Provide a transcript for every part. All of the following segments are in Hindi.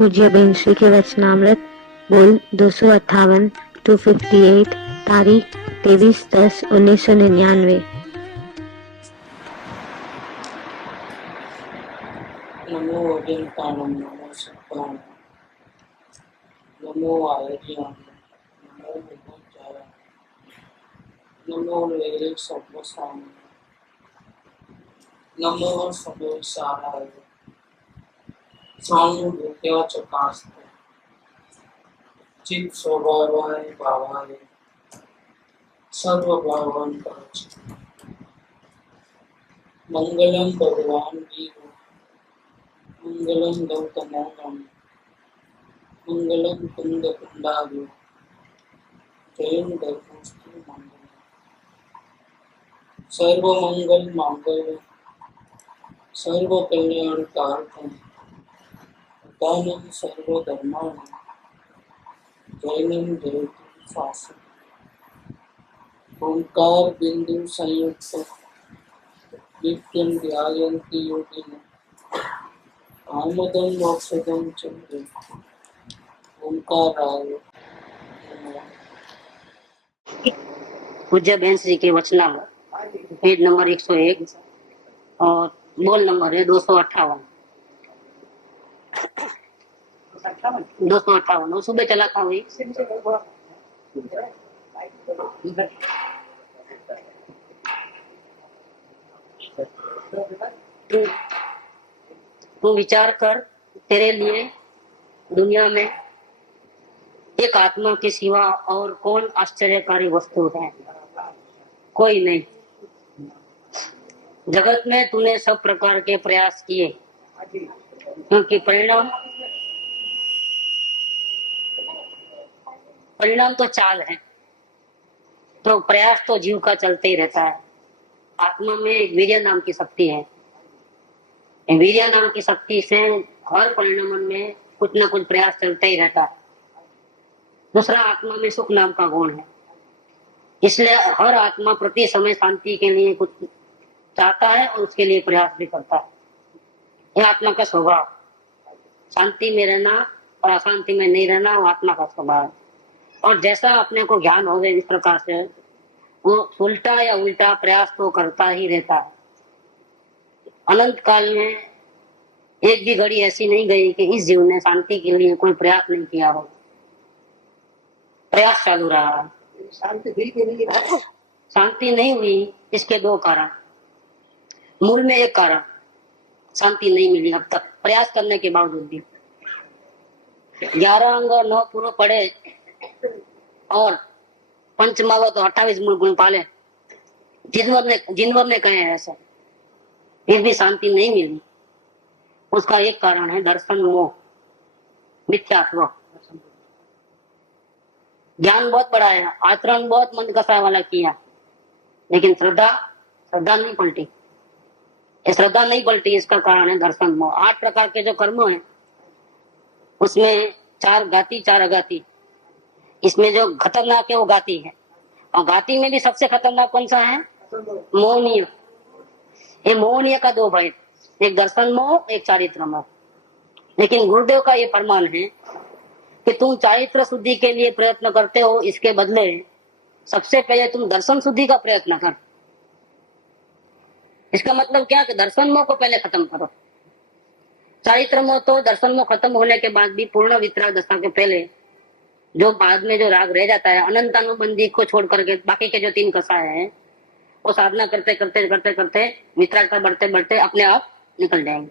पूज्य बेन श्री के वचनामृत बोल 258 258 तारीख 23/10/1999। नमो अजंतानम नमो सत्तानम नमो आयर्याम नमो विभुचाय नमो वेरे सर्वसाम नमो सर्वसाराय सानुभूत्या चकास्ते चित स्वभावाय भावाय सर्वभावान परच मंगलम भगवान वीर मंगलम गौतमोहम मंगलम कुंद कुंडालु जयं धर्मस्तु मंगलम सर्वमंगल मांगल्य सर्व कल्याण कारकम दानम सर्वधर्माणि जैनम जयतु शासनम ओंकार बिंदु संयुक्त नित्यं ध्यायन्ति योगिनः आमदं मोक्षदं च ओंकाराय नमः। पूज्य बेन श्री के वचनामृत पेज नंबर 101 और बोल नंबर है 258। 258 वो सुबह चला था वही। तू विचार कर, तेरे लिए दुनिया में एक आत्मा के सिवा और कौन आश्चर्यकारी वस्तु है? कोई नहीं। जगत में तूने सब प्रकार के प्रयास किए, क्योंकि परिणाम तो चाल है, तो प्रयास तो जीव का चलते ही रहता है। आत्मा में एक वीर्य नाम की शक्ति है। वीर्य नाम की शक्ति से हर परिणाम में कुछ न कुछ प्रयास चलता ही रहता है। दूसरा, आत्मा में सुख नाम का गुण है, इसलिए हर आत्मा प्रति समय शांति के लिए कुछ चाहता है और उसके लिए प्रयास भी करता है। यह आत्मा का स्वभाव। शांति में रहना और अशांति में नहीं रहना वो आत्मा का स्वभाव है। और जैसा अपने को ज्ञान हो गए इस प्रकार से वो उल्टा या उल्टा प्रयास तो करता ही रहता है। अनंत काल में एक भी घड़ी ऐसी नहीं गई कि इस जीव ने शांति के लिए कोई प्रयास नहीं किया हो। प्रयास चालू रहा। शांति नहीं हुई, इसके दो कारण। मूल में एक कारण, शांति नहीं मिली अब तक प्रयास करने के बावजूद भी। 11 अंग 9 पूर्व पड़े और पंचमावत तो 28 मूल गुण पाले, जिनवर ने कहे ऐसा, फिर भी शांति नहीं मिली। उसका एक कारण है दर्शन मोह, मिथ्यात्व। ज्ञान बहुत बड़ा है, आचरण बहुत मंद कसा वाला किया, लेकिन श्रद्धा नहीं पलटी। ये श्रद्धा नहीं पलटी, इसका कारण है दर्शन मोह। 8 प्रकार के जो कर्म है उसमें 4 गाती 4 अगाती। इसमें जो खतरनाक है वो गाती है, और गाती में भी सबसे खतरनाक कौन सा है? मोहनीय। ये मोहनीय का 2 भेद, एक दर्शन मोह, एक चारित्र मोह। लेकिन गुरुदेव का ये फरमान है कि तुम चारित्र शुद्धि के लिए प्रयत्न करते हो, इसके बदले सबसे पहले तुम दर्शन शुद्धि का प्रयत्न कर। इसका मतलब क्या कि दर्शन मोह को पहले खत्म करो। चारित्र मोह तो दर्शन मोह खत्म होने के बाद भी पूर्ण वितराग दशा के पहले जो बाद में जो राग रह जाता है, अनंतानुबंधी को छोड़ करके बाकी के जो 3 कषाय है वो साधना करते करते करते करते वितरागता बढ़ते बढ़ते अपने आप निकल जाएंगे।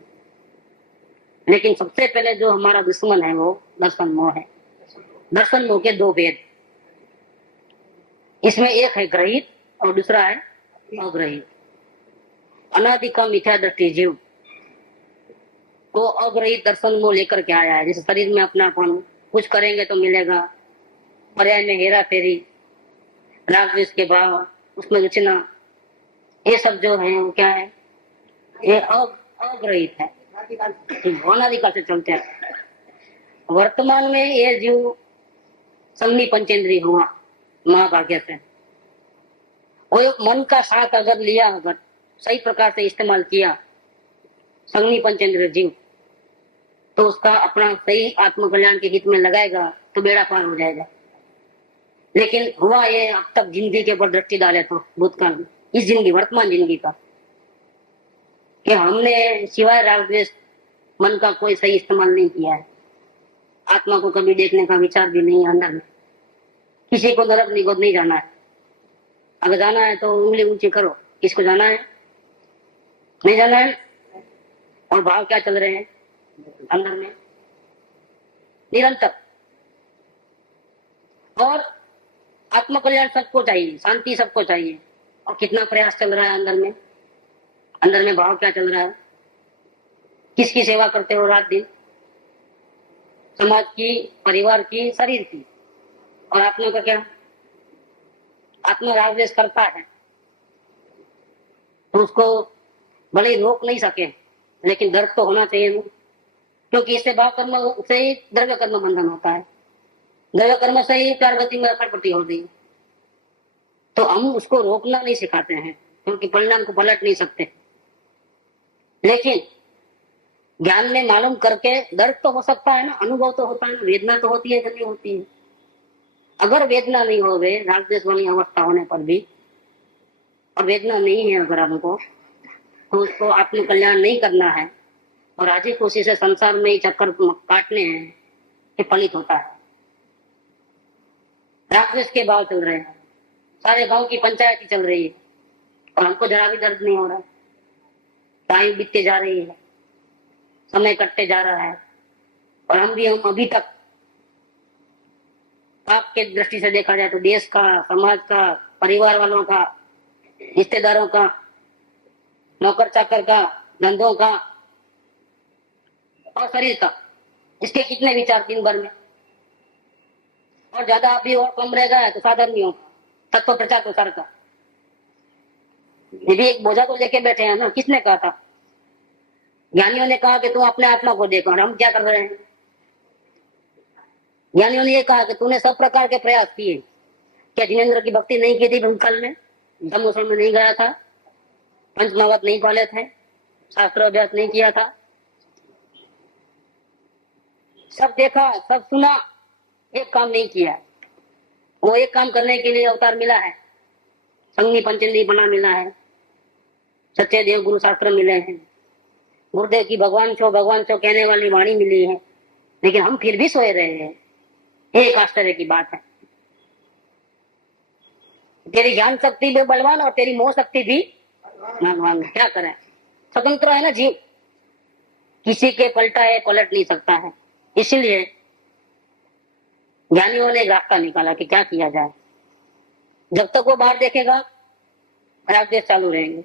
लेकिन सबसे पहले जो हमारा दुश्मन है वो दर्शन मोह है। दर्शन मोह के 2 भेद, इसमें एक है ग्रहित और दूसरा है अग्रहित। अनादि का मिथ्या दृष्टि जीव तो अग्रहित दर्शन मोह लेकर के आया है। जैसे शरीर में अपनापन, कुछ करेंगे तो मिलेगा, पर्याय में हेरा फेरी, राग द्वेष के भाव, उसमें रुचना, ये सब जो है वो क्या है? ये अग्रहित है, अनादिकाल से चलते हैं। वर्तमान में ये जीव संगनी पंचेंद्रिय हुआ महाभाग्य से। वो मन का साथ अगर लिया, अगर सही प्रकार से इस्तेमाल किया संगनी पंचेंद्रिय जीव, तो उसका अपना सही आत्मकल्याण के हित में लगाएगा तो बेड़ा पार हो जाएगा। लेकिन हुआ ये, अब तक जिंदगी के ऊपर दृष्टि डाले तो भूतकाल में, इस जिंदगी वर्तमान जिंदगी का, कि हमने सिवाय राग द्वेष मन का कोई सही इस्तेमाल नहीं किया है। आत्मा को कभी देखने का विचार भी नहीं है अंदर में। किसी को नरक निगोद नहीं जाना है। अगर जाना है तो उंगली ऊंची करो, किसको जाना है? नहीं जाना है। और भाव क्या चल रहे हैं अंदर में निरंतर। और आत्मकल्याण सबको चाहिए, शांति सबको चाहिए। और कितना प्रयास चल रहा है अंदर में? अंदर में भाव क्या चल रहा है? किसकी सेवा करते हो रात दिन? समाज की, परिवार की, शरीर की। और आत्मा का क्या? आत्मा राग द्वेष करता है तो उसको भले ही रोक नहीं सके, लेकिन दर्द तो होना चाहिए ना, क्योंकि इससे भाव कर्म से ही द्रव्य कर्म बंधन होता है। द्रव्य कर्म से ही चार गति में अखड़पट्टी होती है। तो हम उसको रोकना नहीं सिखाते हैं, क्योंकि परिणाम को पलट नहीं सकते। लेकिन ज्ञान में मालूम करके दर्द तो हो सकता है ना, अनुभव तो होता है ना, वेदना तो होती है कि नहीं होती है। अगर वेदना नहीं हो गए राग द्वेष वाली अवस्था होने पर भी, और वेदना नहीं है अगर हमको, तो उसको आत्मकल्याण नहीं करना है और राजी खुशी से संसार में ही चक्कर काटने हैं, ये फलित होता है। राग द्वेष के भाव चल रहे हैं, सारे गांव की पंचायत ही चल रही है, और हमको जरा भी दर्द नहीं हो रहा। टाइम बीतते जा रही है, समय कटते जा रहा है, और हम अभी तक पाप के दृष्टि से देखा जाए तो देश का, समाज का, परिवार वालों का, रिश्तेदारों का, नौकर चाकर का, धंधों का और शरीर का, इसके कितने विचार दिन भर में। और ज्यादा अभी और कम रह गया है तो साधर्मियों का, तत्व प्रचार प्रसार का, ये भी एक बोझा तो लेके बैठे हैं ना। किसने कहा था? ज्ञानियों ने कहा कि तुम अपने आत्मा को देखो, और हम क्या कर रहे हैं? ज्ञानियों ने ये कहा कि तूने सब प्रकार के प्रयास किए। क्या जिनेंद्र की भक्ति नहीं की थी भूतकाल में? समुद्र में नहीं गया था, पंचमहावत नहीं पाले थे, शास्त्र अभ्यास नहीं किया था, सब देखा, सब सुना, एक काम नहीं किया। वो एक काम करने के लिए अवतार मिला है, संगी पंचेंद्री बना मिला है, सच्चे देव गुरु शास्त्र मिले हैं, गुरुदेव की भगवान छो कहने वाली वाणी मिली है। लेकिन हम फिर भी सोए रहे हैं। एक आश्चर्य की बात है। तेरी ज्ञान शक्ति भी बलवान और तेरी मोह शक्ति भी भगवान। क्या करें? स्वतंत्र है ना जीव, किसी के पलटा है पलट नहीं सकता है। इसलिए ज्ञानियों ने रास्ता निकाला कि क्या किया जाए। जब तक वो बाहर देखेगा राग द्वेष चालू रहेंगे,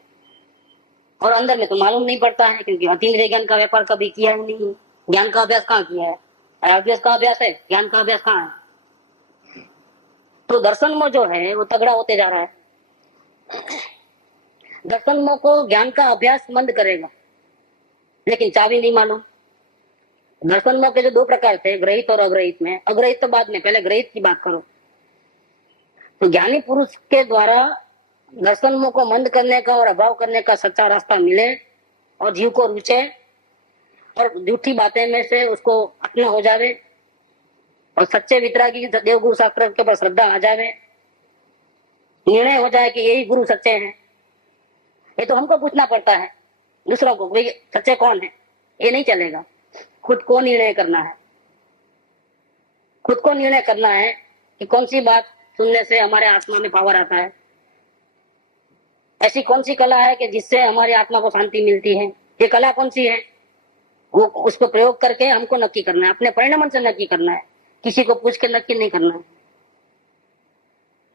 और अंदर में तो मालूम नहीं पड़ता है, क्योंकि अतीन्द्रिय ज्ञान का व्यापार कभी किया ही नहीं। ज्ञान का अभ्यास कहाँ किया है? राग द्वेष का अभ्यास है, ज्ञान का अभ्यास कहाँ है? तो दर्शन मोह जो है वो तगड़ा होते जा रहा है। दर्शन मोह को ज्ञान का अभ्यास मंद करेगा, लेकिन चाबी नहीं मालूम। दर्शन मोह के जो दो प्रकार थे, ग्रहित और अग्रहित में, अग्रहित तो बाद में, पहले ग्रहित की बात करो। तो ज्ञानी पुरुष के द्वारा दर्शन मोह को मंद करने का और अभाव करने का सच्चा रास्ता मिले, और जीव को रुचे, और झूठी बातें में से उसको अपना हो जावे, और सच्चे वितरागी देव गुरु शास्त्र के ऊपर श्रद्धा आ जावे, निर्णय हो जाए कि यही गुरु सच्चे हैं। ये तो हमको पूछना पड़ता है दूसरों को, भाई सच्चे कौन है? ये नहीं चलेगा। खुद को निर्णय करना है। खुद को निर्णय करना है कि कौन सी बात सुनने से हमारे आत्मा में पावर आता है, ऐसी कौन सी कला है कि जिससे हमारी आत्मा को शांति मिलती है। ये कला कौन सी है, वो उसको प्रयोग करके हमको नक्की करना है, अपने परिणाम से नक्की करना है, किसी को पूछ के नक्की नहीं करना है।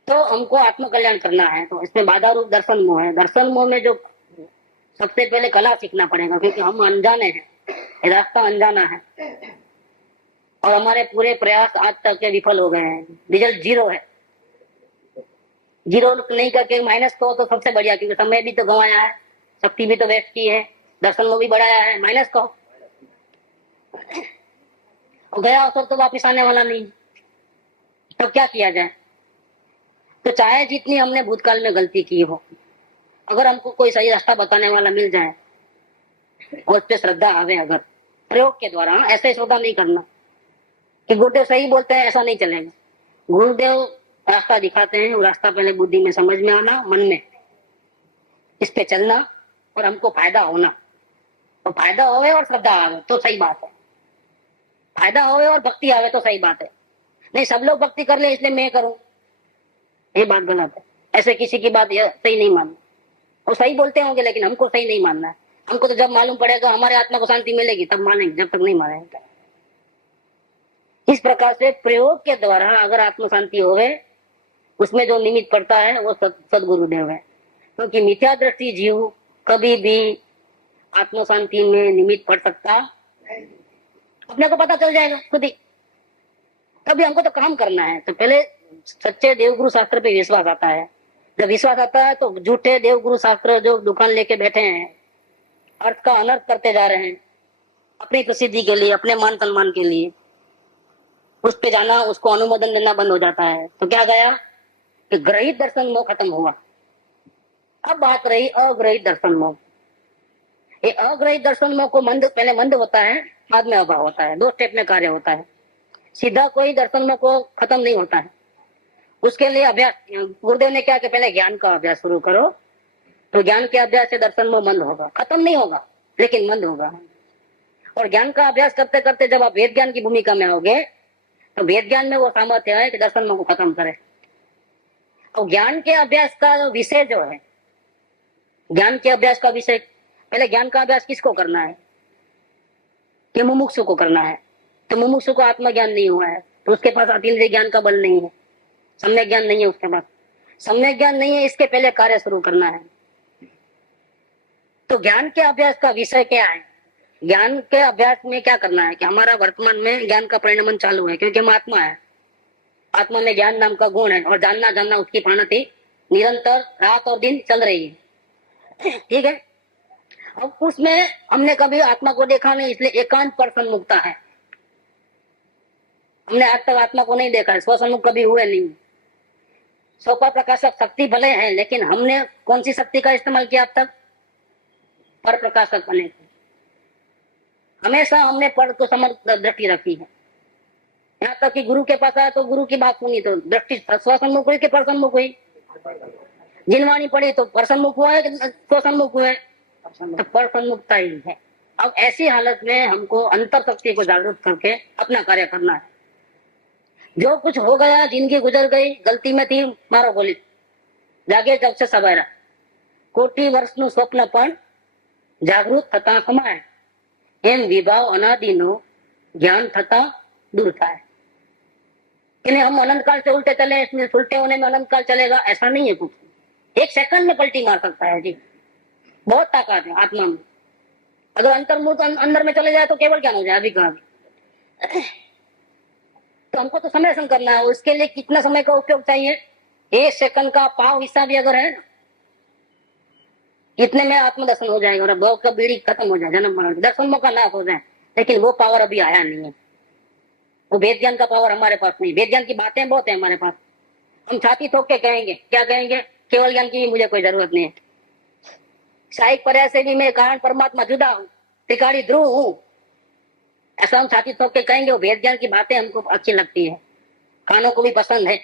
तो हमको आत्मकल्याण करना है, तो इसमें बाधा रूप दर्शन मोह है। दर्शन मोह में जो सबसे पहले कला सीखना पड़ेगा, क्योंकि हम अनजाने हैं, ये रास्ता अनजाना है, और हमारे पूरे प्रयास आज तक के विफल हो गए हैं। रिजल्ट जीरो है। जीरो नहीं करके माइनस को तो सबसे बढ़िया, क्योंकि समय भी तो गंवाया है, शक्ति भी तो वेस्ट की है, दर्शन मोह भी बढ़ाया है, माइनस कहो। और गया अवसर तो वापिस आने वाला नहीं, तो क्या किया जाए? तो चाहे जितनी हमने भूतकाल में गलती की हो, अगर हमको कोई सही रास्ता बताने वाला मिल जाए और उस पर श्रद्धा आवे, अगर प्रयोग के द्वारा। ऐसे सौदा नहीं करना कि गुरुदेव सही बोलते हैं, ऐसा नहीं चलेगा। गुरुदेव रास्ता दिखाते हैं, वो रास्ता पहले बुद्धि में समझ में आना, मन में इस पे चलना और हमको फायदा होना। और फायदा होवे और श्रद्धा आवे तो सही बात है, फायदा होवे और भक्ति आवे तो सही बात है। नहीं सब लोग भक्ति कर ले इसलिए मैं करूं, ये बात गलत है। ऐसे किसी की बात सही नहीं मानना। वो सही बोलते होंगे लेकिन हमको सही नहीं मानना है। हमको तो जब मालूम पड़ेगा हमारे आत्मा को शांति मिलेगी तब मानेंगे, जब तक नहीं मानेंगे। इस प्रकार से प्रयोग के द्वारा अगर आत्म शांति होवे, उसमें जो निमित्त पड़ता है वो सदगुरुदेव है। क्योंकि मिथ्या दृष्टि जीव कभी भी आत्म शांति में निमित्त पड़ सकता, अपने को पता चल जाएगा खुद ही। तभी हमको तो काम करना है। तो पहले सच्चे देवगुरु शास्त्र पे विश्वास आता है। जब विश्वास आता है तो झूठे देवगुरु शास्त्र जो दुकान लेके बैठे हैं, अर्थ का अनर्थ करते जा रहे हैं अपनी प्रसिद्धि के लिए, अपने मान सम्मान के लिए, उस पे जाना, उसको अनुमोदन देना बंद हो जाता है। तो क्या गया कि ग्रहित दर्शन मोह खत्म हुआ। अब बात रही अग्रहित दर्शन मोह। ये अग्रहित दर्शन मोह को पहले मंद होता है, बाद में अभाव होता है। 2 स्टेप में कार्य होता है। सीधा कोई दर्शन मोह को खत्म नहीं होता है। उसके लिए अभ्यास, गुरुदेव ने क्या कि पहले ज्ञान का अभ्यास शुरू करो। तो ज्ञान के अभ्यास से दर्शन मोह मंद होगा, खत्म नहीं होगा लेकिन मंद होगा। और ज्ञान का अभ्यास करते करते जब आप वेद ज्ञान की भूमिका में आओगे तो वेद ज्ञान में वो सामर्थ्य है कि दर्शन मोह को खत्म करे। और ज्ञान के अभ्यास का विषय जो है, ज्ञान के अभ्यास का विषय, पहले ज्ञान का अभ्यास किसको करना है कि मुमुक्षु को करना है। तो मुमुक्षु को आत्मज्ञान नहीं हुआ है तो उसके पास अतीन्द्रिय ज्ञान का बल नहीं है, सम्यक ज्ञान नहीं है उसके पास। सम्यक ज्ञान नहीं है, इसके पहले कार्य शुरू करना है। तो ज्ञान के अभ्यास का विषय क्या है? ज्ञान के अभ्यास में क्या करना है कि हमारा वर्तमान में ज्ञान का परिणमन चालू है, क्योंकि हम आत्मा है। आत्मा में ज्ञान नाम का गुण है और जानना जानना उसकी भांति निरंतर रात और दिन चल रही है। ठीक है। अब उसमें हमने कभी आत्मा को देखा नहीं, इसलिए एकांत पर सन्मुखता है। हमने आज तक आत्मा को नहीं देखा है, स्वसन्मुख कभी हुए नहीं। स्वपर प्रकाशक शक्ति भले है, लेकिन हमने कौन सी शक्ति का इस्तेमाल किया अब तक? पर प्रकाशक बने थे। हमेशा हमने पर को समर्थ दृष्टि रखी है। यहाँ तक कि गुरु के पास आया तो गुरु की बात सुनी तो दृष्टि स्वसन्मुख हुई कि परसन्मुख हुई? जिनवाणी पड़ी तो परसन्मुख हुआ है कि स्वसन्मुख हुआ है? तो परसन्मुखता ही है। अब ऐसी हालत में हमको अंतर शक्ति को जागरूक करके अपना कार्य करना है। जो कुछ हो गया, जिंदगी गुजर गई, गलती में थी, मारो गोली, जागे जब से सवेरा, कोटि वर्षનું સ્વપ્ન પણ જાગૃત થતા સમાય, એમ વિભાવ અનાદિનો ज्ञान થતા दूर થાય। कि हम अनंत काल से उल्टे चले, इसमें उल्टे होने में अनंत काल चलेगा, ऐसा नहीं है कुछ। 1 सेकंड में पलटी मार सकता है जी। बहुत ताकत है आत्मा में। अगर अंतर्मुख अंदर में चले जाए तो केवल ज्ञान हो जाए, अभी कहा। तो हमको तो समय करना है। उसके लिए कितना समय का उपयोग चाहिए? 1 सेकंड का पाव हिस्सा भी अगर है ना, इतने में आत्मदर्शन हो जाएगा और भव का बीड़ी खत्म हो जाए, जन्म मरण दर्शन का नाश हो जाए। लेकिन वो पावर अभी आया नहीं है। वो वेद ज्ञान का पावर हमारे पास नहीं। वेद ज्ञान की बातें बहुत है हमारे पास। हम छाती ठोक के कहेंगे, क्या कहेंगे? केवल ज्ञान की मुझे कोई जरूरत नहीं है। साहिक पर्याय से भी मैं कारण परमात्मा जुदा हूँ, त्रिकाली ध्रुव हूँ, ऐसा हम छाती ठोक के कहेंगे। वो वेद ज्ञान की बातें हमको अच्छी लगती है, कानों को भी पसंद है,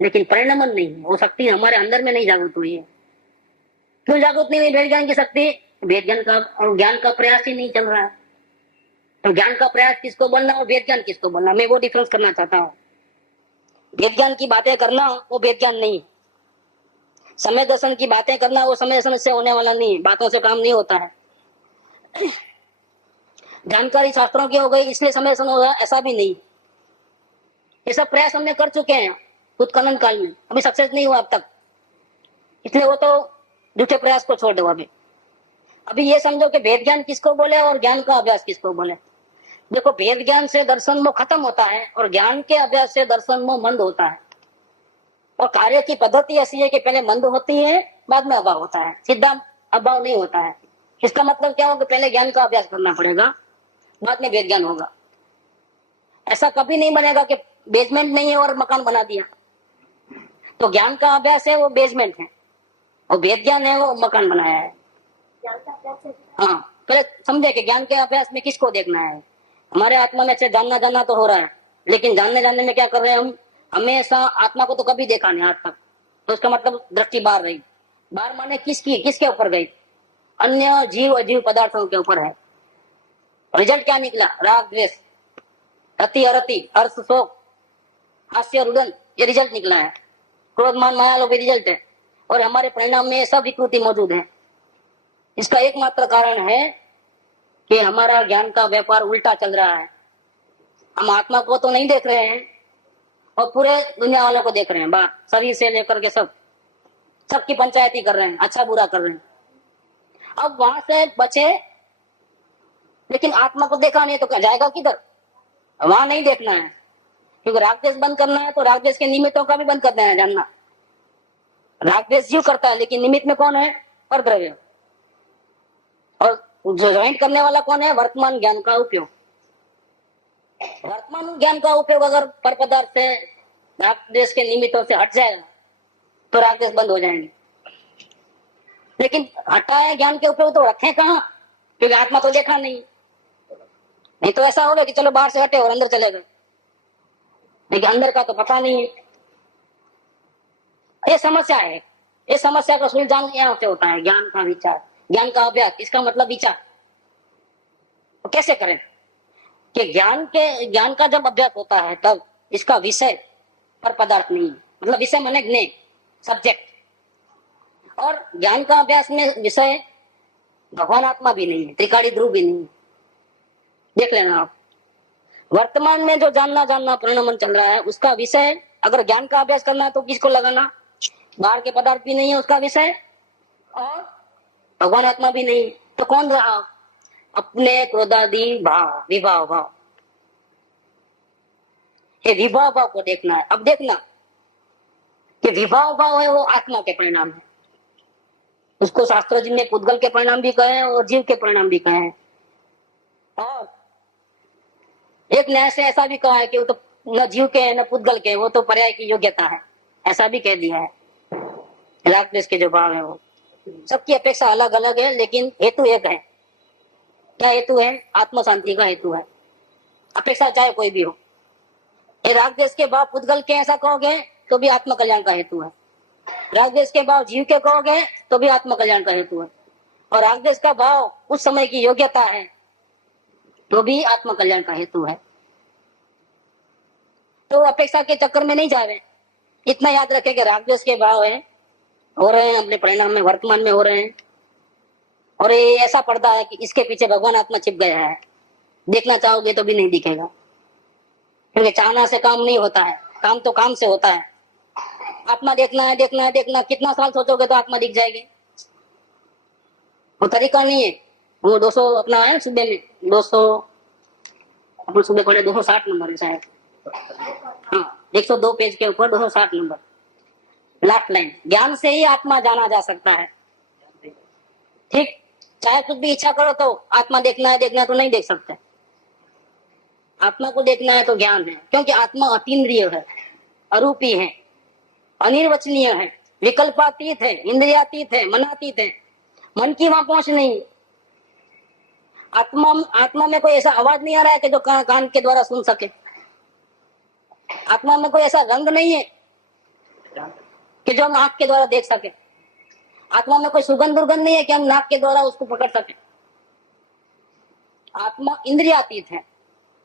लेकिन परिणमन नहीं है। वो शक्ति हमारे अंदर में नहीं जागृत हुई है। क्यों जागृत नहीं हुई वेद ज्ञान की शक्ति? वेद ज्ञान का और ज्ञान का प्रयास ही नहीं चल रहा है। तो ज्ञान का प्रयास किसको बोलना और वेद ज्ञान किसको बोलना, मैं वो डिफरेंस करना चाहता हूँ। वेद ज्ञान की बातें करना वो वेद ज्ञान नहीं। समय दर्शन की बातें करना वो समय दर्शन से होने वाला नहीं है। बातों से काम नहीं होता है। जानकारी शास्त्रों की हो गई इसलिए समय दर्शन होगा, ऐसा भी नहीं। ये सब प्रयास हमने कर चुके हैं उत्खनन काल में, अभी सक्सेस नहीं हुआ अब तक। इसलिए वो तो झूठे प्रयास को छोड़ दो। अभी ये समझो कि वेद ज्ञान किसको बोले और ज्ञान का अभ्यास किसको बोले। देखो, वेद ज्ञान से दर्शन मोह खत्म होता है और ज्ञान के अभ्यास से दर्शन मोह मंद होता है। और कार्य की पद्धति ऐसी है कि पहले मंद होती है, बाद में अभाव होता है, सीधा अभाव नहीं होता है। इसका मतलब क्या होगा? पहले ज्ञान का अभ्यास करना पड़ेगा, बाद में वेद ज्ञान होगा। ऐसा कभी नहीं बनेगा कि बेसमेंट नहीं है और मकान बना दिया। तो ज्ञान का अभ्यास है वो बेसमेंट है और वेद ज्ञान है वो मकान बनाया है। हाँ, पहले समझे कि ज्ञान के अभ्यास में किसको देखना है। हमारे आत्मा में अच्छा जानना जानना तो हो रहा है, लेकिन जानने जानने में क्या कर रहे हैं हम, हमेशा आत्मा को तो कभी देखा नहीं आज तक, तो उसका मतलब दृष्टि बाहर रही। बाहर माने किसकी, किसके ऊपर गई, अन्य जीव अजीव पदार्थों के ऊपर है। रिजल्ट क्या निकला, राग द्वेष, अति अरति, हर्ष शोक, हास्य रुदन, ये रिजल्ट निकला है। क्रोध मान माया लोभ रिजल्ट है, और हमारे परिणाम में सब विकृति मौजूद है। इसका एकमात्र कारण है कि हमारा ज्ञान का व्यापार उल्टा चल रहा है। हम आत्मा को तो नहीं देख रहे हैं और पूरे दुनिया वालों को देख रहे हैं, बाहर शरीर से लेकर के सबकी पंचायती कर रहे हैं, अच्छा बुरा कर रहे हैं। अब वहां से बचे, लेकिन आत्मा को देखा नहीं तो क्या जाएगा किधर, वहां नहीं देखना है। क्योंकि रागद्वेष बंद करना है तो रागद्वेष के निमित्तों का भी बंद कर देना है, जानना। रागद्वेष जीव करता है, लेकिन निमित्त में कौन है, परद्रव्य। और जो ज्वाइंट करने वाला कौन है, वर्तमान ज्ञान का उपयोग। वर्तमान ज्ञान का उपयोग अगर पर पदार्थ से रागद्वेष के निमित्तों से हट जाएगा तो रागद्वेष बंद हो जाएंगे। लेकिन हटाए ज्ञान के उपयोग तो रखें कहाँ, क्योंकि आत्मा तो देखा नहीं तो ऐसा होगा कि चलो बाहर से हटे और अंदर चले गए, लेकिन अंदर का तो पता नहीं है। ये समस्या है। ये समस्या का सुलझान यहाँ से होता है ज्ञान का विचार, ज्ञान का अभ्यास। इसका मतलब विचार तो कैसे करें कि ज्ञान का जब अभ्यास होता है तब इसका विषय पर पदार्थ नहीं है, मतलब विषय माने ज्ञेय, सब्जेक्ट। और ज्ञान का अभ्यास में विषय भगवान आत्मा भी नहीं है, त्रिकाली ध्रुव भी नहीं है। देख लेना आप, वर्तमान में जो जानना परिणमन चल रहा है उसका विषय अगर ज्ञान का अभ्यास करना है तो किसको लगाना, बाहर के पदार्थ भी नहीं है उसका विषय, और भगवान आत्मा भी नहीं। तो कौन रहा, अपने क्रोधादि भाव, विभाव भाव। ये विभाव भाव को देखना है। अब देखना कि विभाव भाव है वो आत्मा के परिणाम है। उसको शास्त्र जी ने पुद्गल के परिणाम भी कहे हैं और जीव के परिणाम भी कहे हैं। और एक न्याय से ऐसा भी कहा है कि वो तो न जीव के है न पुद्गल के, वो तो पर्याय की योग्यता है, ऐसा भी कह दिया है। रागद्वेष के जो भाव है वो सबकी अपेक्षा अलग अलग है, लेकिन हेतु एक है। क्या हेतु है, आत्म शांति का हेतु है। अपेक्षा चाहे कोई भी हो, ये रागद्वेष के भाव पुद्गल के ऐसा कहोगे तो भी आत्म कल्याण का हेतु है, रागद्वेष के भाव जीव के कहोगे तो भी आत्म कल्याण का हेतु है, और रागद्वेष का भाव उस समय की योग्यता है तो भी आत्म कल्याण का हेतु है। तो अपेक्षा के चक्कर में नहीं जावे। इतना याद रखें कि रागद्वेष के भाव है, हो रहे हैं अपने परिणाम में, वर्तमान में हो रहे हैं, और ये ऐसा पर्दा है कि इसके पीछे भगवान आत्मा छिप गया है। देखना चाहोगे तो भी नहीं दिखेगा, क्योंकि चाहना से काम नहीं होता है, काम तो काम से होता है। आत्मा देखना है, देखना है, देखना, कितना साल सोचोगे तो आत्मा दिख जाएगी। वो तरीका नहीं है। वो 200 अपना है सुबह में 200 अपन सुबह पढ़े 260 नंबर है शायद, हाँ 102 पेज के ऊपर 260 नंबर, लास्ट लाइन। ज्ञान से ही आत्मा जाना जा सकता है। ठीक, चाहे कुछ भी इच्छा करो तो आत्मा देखना है तो नहीं देख सकते। आत्मा को देखना है तो ज्ञान है, क्योंकि आत्मा अतीन्द्रिय है, अरूपी है, अनिर्वचनीय है, विकल्पातीत है, इंद्रियातीत है, मनातीत है। मन की वहां पहुंच नहीं। आत्मा में कोई ऐसा आवाज नहीं आ रहा है कि जो कान के द्वारा सुन सके। आत्मा में कोई ऐसा रंग नहीं है कि जो हम आंख के द्वारा देख सके। आत्मा में कोई सुगंध दुर्गंध नहीं है कि हम नाक के द्वारा उसको पकड़ सके। आत्मा इंद्रियातीत है,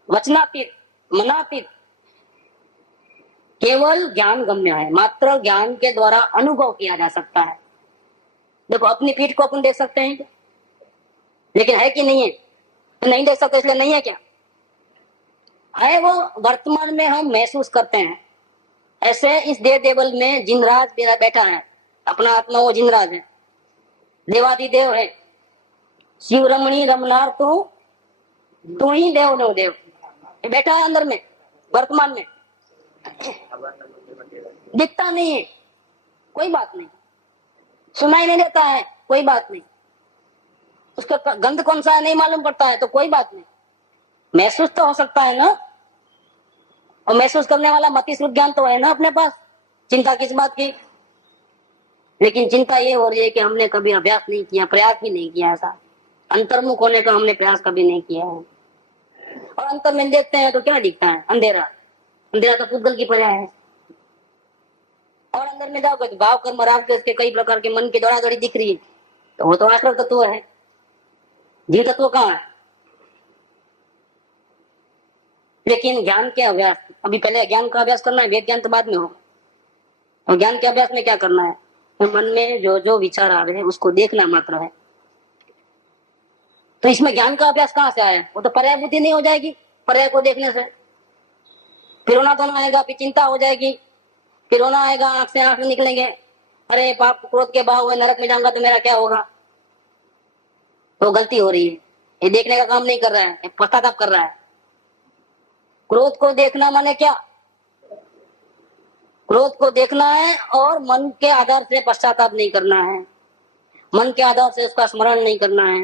वचनातीत, मनातीत, केवल ज्ञान गम्य है। मात्र ज्ञान के द्वारा अनुभव किया जा सकता है। देखो अपनी पीठ को अपन देख सकते हैं, लेकिन है कि नहीं है, तो नहीं देख सकते इसलिए नहीं है। क्या है, वो वर्तमान में हम महसूस करते हैं। ऐसे इस देव देवल में जिनराज बैठा है, अपना आत्मा वो जिनराज है, देवादिदेव है, शिव रमणी रमनार तू ही देव नो देव, ये बैठा है अंदर में वर्तमान में। दिखता नहीं है, कोई बात नहीं। सुनाई नहीं देता है, कोई बात नहीं। उसका गंध कौन सा है नहीं मालूम पड़ता है, तो कोई बात नहीं। महसूस तो हो सकता है ना, और महसूस करने वाला मति श्रुत ज्ञान तो है ना अपने पास। चिंता किस बात की? लेकिन चिंता ये हो रही है कि हमने कभी अभ्यास नहीं किया, प्रयास भी नहीं किया ऐसा। अंतर्मुख होने का हमने प्रयास कभी नहीं किया है। और अंतर में देखते हैं तो क्या दिखता है? अंधेरा। अंधेरा तो पुद्गल की प्रजा है। और अंदर में जाओगे तो भाव कर्म राग के उसके कई प्रकार के मन की दौड़ा दौड़ी दिख रही है, तो वो तो आश्रव तत्व है। जीव तत्व कहाँ है? लेकिन ज्ञान के अभ्यास, अभी पहले ज्ञान का अभ्यास करना है, वेद ज्ञान तो बाद में होगा। और ज्ञान के अभ्यास में क्या करना है? तो मन में जो जो विचार आ रहे हैं उसको देखना मात्र है। तो इसमें ज्ञान का अभ्यास कहाँ से आया? वो तो पर्याय बुद्धि नहीं हो जाएगी पर्याय को देखने से। फिर रोना धोना आएगा, फिर चिंता हो जाएगी, फिर रोना आएगा, आंख से आंख निकलेंगे, अरे पाप क्रोध के भाव हुए, नरक में जाऊंगा तो मेरा क्या होगा? तो गलती हो रही है, ये देखने का काम नहीं कर रहा है, ये पश्चाताप कर रहा है। क्रोध को देखना माने क्या? क्रोध को देखना है और मन के आधार से पश्चाताप नहीं करना है, मन के आधार से उसका स्मरण नहीं करना है,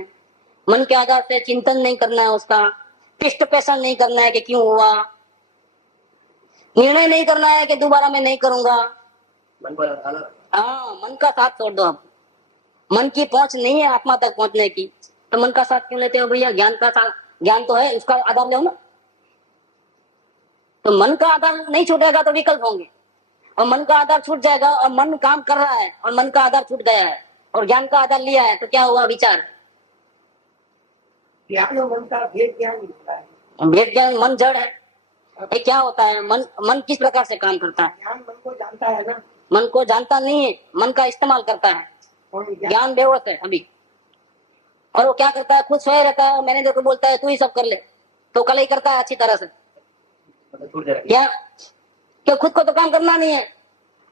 मन के आधार से चिंतन नहीं करना है, उसका पृष्ठ पेशन नहीं करना है कि क्यों हुआ, निर्णय नहीं करना है कि दोबारा मैं नहीं करूंगा। हाँ, मन का साथ छोड़ दो। अब मन की पहुंच नहीं है आत्मा तक पहुंचने की, तो मन का साथ क्यों लेते हो भैया? ज्ञान का साथ, ज्ञान तो है, उसका आधार लो ना। तो मन का आधार नहीं छूटेगा तो विकल्प होंगे, और मन का आधार छूट जाएगा और मन काम कर रहा है और मन का आधार छूट गया है और ज्ञान का आधार लिया है, तो क्या हुआ? विचार। ज्ञान और मन का भेद ज्ञान होता है। भेद ज्ञान, मन जड़ है। ये क्या होता है? मन किस प्रकार से काम करता है? ज्ञान मन को जानता है ना, मन को जानता नहीं है, मन का इस्तेमाल करता है। ज्ञान बेहोश है अभी, और वो क्या करता है? खुद सोया रहता है, मैनेजर को बोलता है तू ही सब कर ले, तो कल ही करता है अच्छी तरह से। क्या? क्यों? खुद को तो काम करना नहीं है।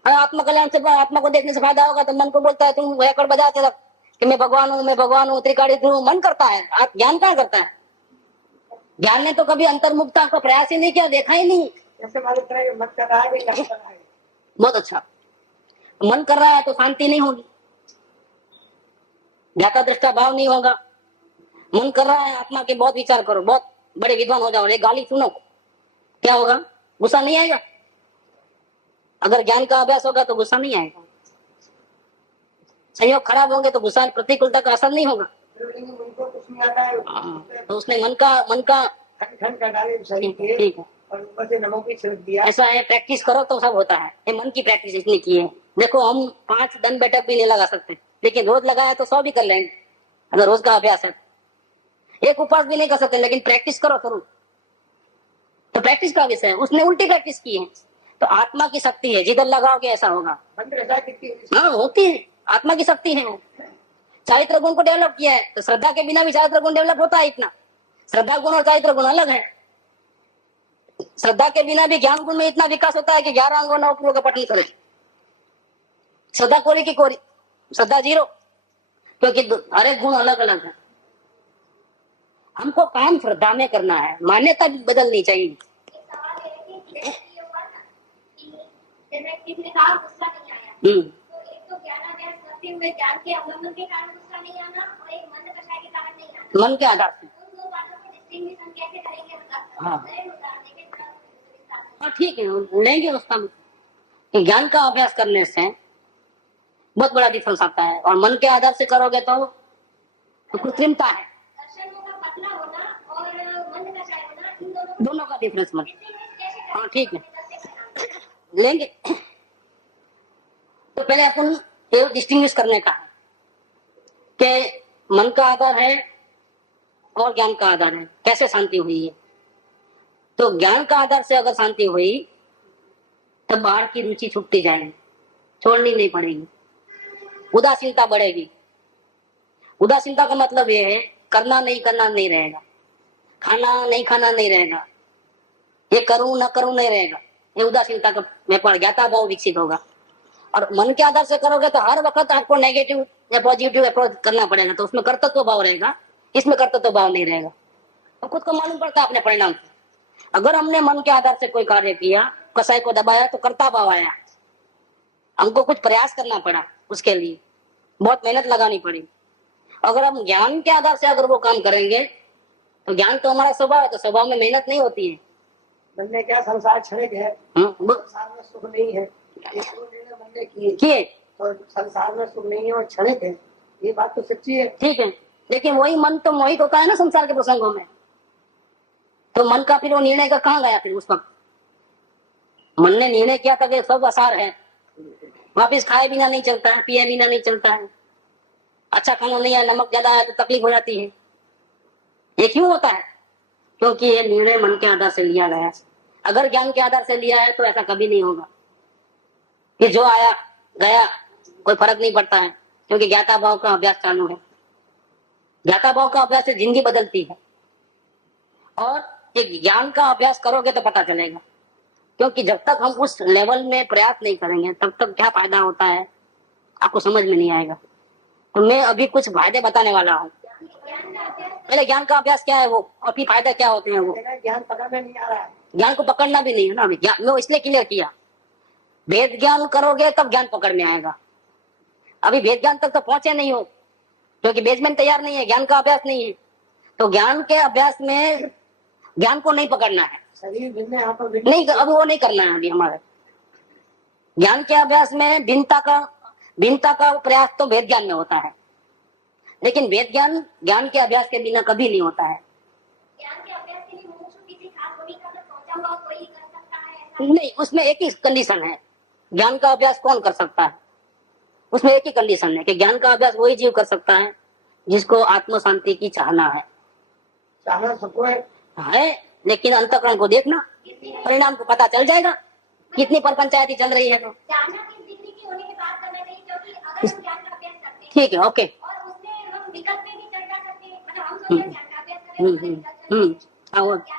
आत्मा कल्याण से, आत्मा को देखने से फायदा होगा, तो मन को बोलता है तुम रेकॉर्ड बजाते रख कि मैं भगवान हूँ, मैं भगवान हूँ, त्रिकाड़ी हूँ। मन करता है, ज्ञान क्या करता है? ज्ञान ने तो कभी अंतर्मुखता का प्रयास ही नहीं किया, देखा ही नहीं। ऐसे मालूम पड़ा कि मन कर रहा है, क्या कर रहा है। बहुत अच्छा। मन कर रहा है तो शांति नहीं होगी, ज्ञाता दृष्टा भाव नहीं होगा। मन कर रहा है, आत्मा के बहुत विचार करो, बहुत बड़े विद्वान हो जाओ, एक गाली सुनो, क्या होगा? गुस्सा नहीं आएगा। अगर ज्ञान का अभ्यास होगा तो गुस्सा नहीं आएगा। संयोग खराब होंगे तो गुस्सा, प्रतिकूलता का असर नहीं होगा। कुछ नहीं आता है, तो उसने मन का खंड का डाले शरीर के, ठीक है, और ऊपर से नमक भी छिड़क दिया। ऐसा है, प्रैक्टिस करो तो सब होता है। ये मन की प्रैक्टिस इसने की है। देखो, हम 5 दंड बैठक भी नहीं लगा सकते, लेकिन रोज लगाया तो 100 भी कर लेंगे अगर रोज का अभ्यास है। एक उपवास भी नहीं कर सकते, लेकिन प्रैक्टिस करो जरूर। तो प्रैक्टिस का विषय है, उसने उल्टी प्रैक्टिस की है। तो आत्मा की शक्ति है, जिधर लगाओगे ऐसा होगा। हाँ, होती है, आत्मा की शक्ति है। चारित्र गुण को डेवलप किया है, तो श्रद्धा के बिना भी चारित्र गुण डेवलप होता है। इतना श्रद्धा गुण और चारित्र गुण अलग है। श्रद्धा के बिना भी ज्ञान गुण में इतना विकास होता है कि 11 अंगों 9 पुरों का पठन करे। श्रद्धा कोरी की कोरी, श्रद्धा 0, क्योंकि हर एक गुण अलग अलग है। हमको काम श्रद्धा में करना है, मान्यता भी बदलनी चाहिए। मन के आधार से, हाँ ठीक है, लेंगे उसका। ज्ञान का अभ्यास करने से बहुत बड़ा डिफरेंस आता है, और मन के आधार से करोगे तो कृत्रिमता है। दोनों का डिफरेंस मन, हाँ ठीक है, लेंगे। तो पहले अपन ये डिस्टिंग्विश करने का है कि मन का आधार है और ज्ञान का आधार है। कैसे शांति हुई है? तो ज्ञान का आधार से अगर शांति हुई तो बाहर की रुचि छूटती जाएगी, छोड़नी नहीं पड़ेगी, उदासीनता बढ़ेगी। उदासीनता का मतलब ये है, करना नहीं रहेगा, खाना नहीं खाना नहीं रहेगा, ये करूं न करूं नहीं रहेगा। ये उदासीनता का में पड़ ज्ञाता भाव विकसित होगा। और मन के आधार से करोगे तो हर वक्त आपको नेगेटिव या पॉजिटिव अप्रोच करना पड़ेगा, तो उसमें कर्तृत्व भाव रहेगा, इसमें कर्तृत्व भाव नहीं रहेगा। तो खुद को मालूम पड़ता है अपने परिणाम से। अगर हमने मन के आधार से कोई कार्य किया, कसाई को दबाया, तो कर्ता भाव आया, हमको कुछ प्रयास करना पड़ा, उसके लिए बहुत मेहनत लगानी पड़ी। अगर हम ज्ञान के आधार से अगर वो काम करेंगे, तो ज्ञान तो हमारा स्वभाव है, तो स्वभाव में मेहनत नहीं होती है। मन में क्या संसार क्षणिक है, संसार में सुख नहीं है, किए तो संसार में सुख नहीं है और क्षणिक है, ये बात तो सच्ची है। ठीक है, लेकिन वही मन तो मोहित होता है ना संसार के प्रसंगों में। तो मन का फिर वो निर्णय का कहाँ गया फिर उस वक्त? मन ने निर्णय किया था कि सब आसार है, वापिस खाए बिना नहीं चलता है, पिए बिना नहीं चलता है, अच्छा खाना नहीं है, नमक ज्यादा है तो तकलीफ हो जाती है। ये क्यों होता है? क्योंकि ये निर्णय मन के आधार से लिया गया है। अगर ज्ञान के आधार से लिया है तो ऐसा कभी नहीं होगा कि जो आया गया कोई फर्क नहीं पड़ता है, क्योंकि ज्ञाता भाव का अभ्यास चालू है। ज्ञाता भाव का अभ्यास से जिंदगी बदलती है। और एक ज्ञान का अभ्यास करोगे तो पता चलेगा, क्योंकि जब तक हम उस लेवल में प्रयास नहीं करेंगे तब तक क्या फायदा होता है आपको समझ में नहीं आएगा। तो मैं अभी कुछ फायदे बताने वाला हूँ। पहले ज्ञान का अभ्यास क्या है वो, और फिर फायदे क्या होते हैं वो। ज्ञान पकड़ में नहीं आ रहा है, ज्ञान को पकड़ना भी नहीं है ना अभी। मैं इसलिए क्लियर किया, वेद ज्ञान करोगे तब ज्ञान पकड़ में आएगा। अभी वेद ज्ञान तक तो पहुंचे नहीं हो, क्योंकि बेसमेंट तैयार नहीं है, ज्ञान का अभ्यास नहीं है। तो ज्ञान के अभ्यास में ज्ञान को नहीं पकड़ना है, शरीर भिन्न यहाँ पर नहीं, अभी वो नहीं करना है। अभी हमारे ज्ञान के अभ्यास में भिन्नता का प्रयास तो वेद ज्ञान में होता है, लेकिन वेद ज्ञान के अभ्यास के बिना कभी नहीं होता है। ज्ञान के अभ्यास के लिए मुमुक्षु किसी खास भूमिका में पहुंचा हुआ कोई कर सकता है ऐसा? नहीं, उसमें एक ही कंडीशन है, ज्ञान का अभ्यास कौन कर सकता है? उसमें एक ही कंडीशन है कि ज्ञान का अभ्यास वही जीव कर सकता है जिसको आत्म शांति की चाहना है। चाहना सबको है, लेकिन अंतःकरण को देखना, परिणाम को पता चल जाएगा कितनी पर पंचायती चल रही है। तो जानना किस डिग्री की होने की बात करना चाहिए, क्योंकि अगर हम ज्ञान का अभ्यास करते हैं ठीक है, ओके। और उसमें हम विकल्प में भी चल जा सकते हैं, मतलब हम सोचते हैं ज्ञान का अभ्यास कर रहे हैं, ज्ञान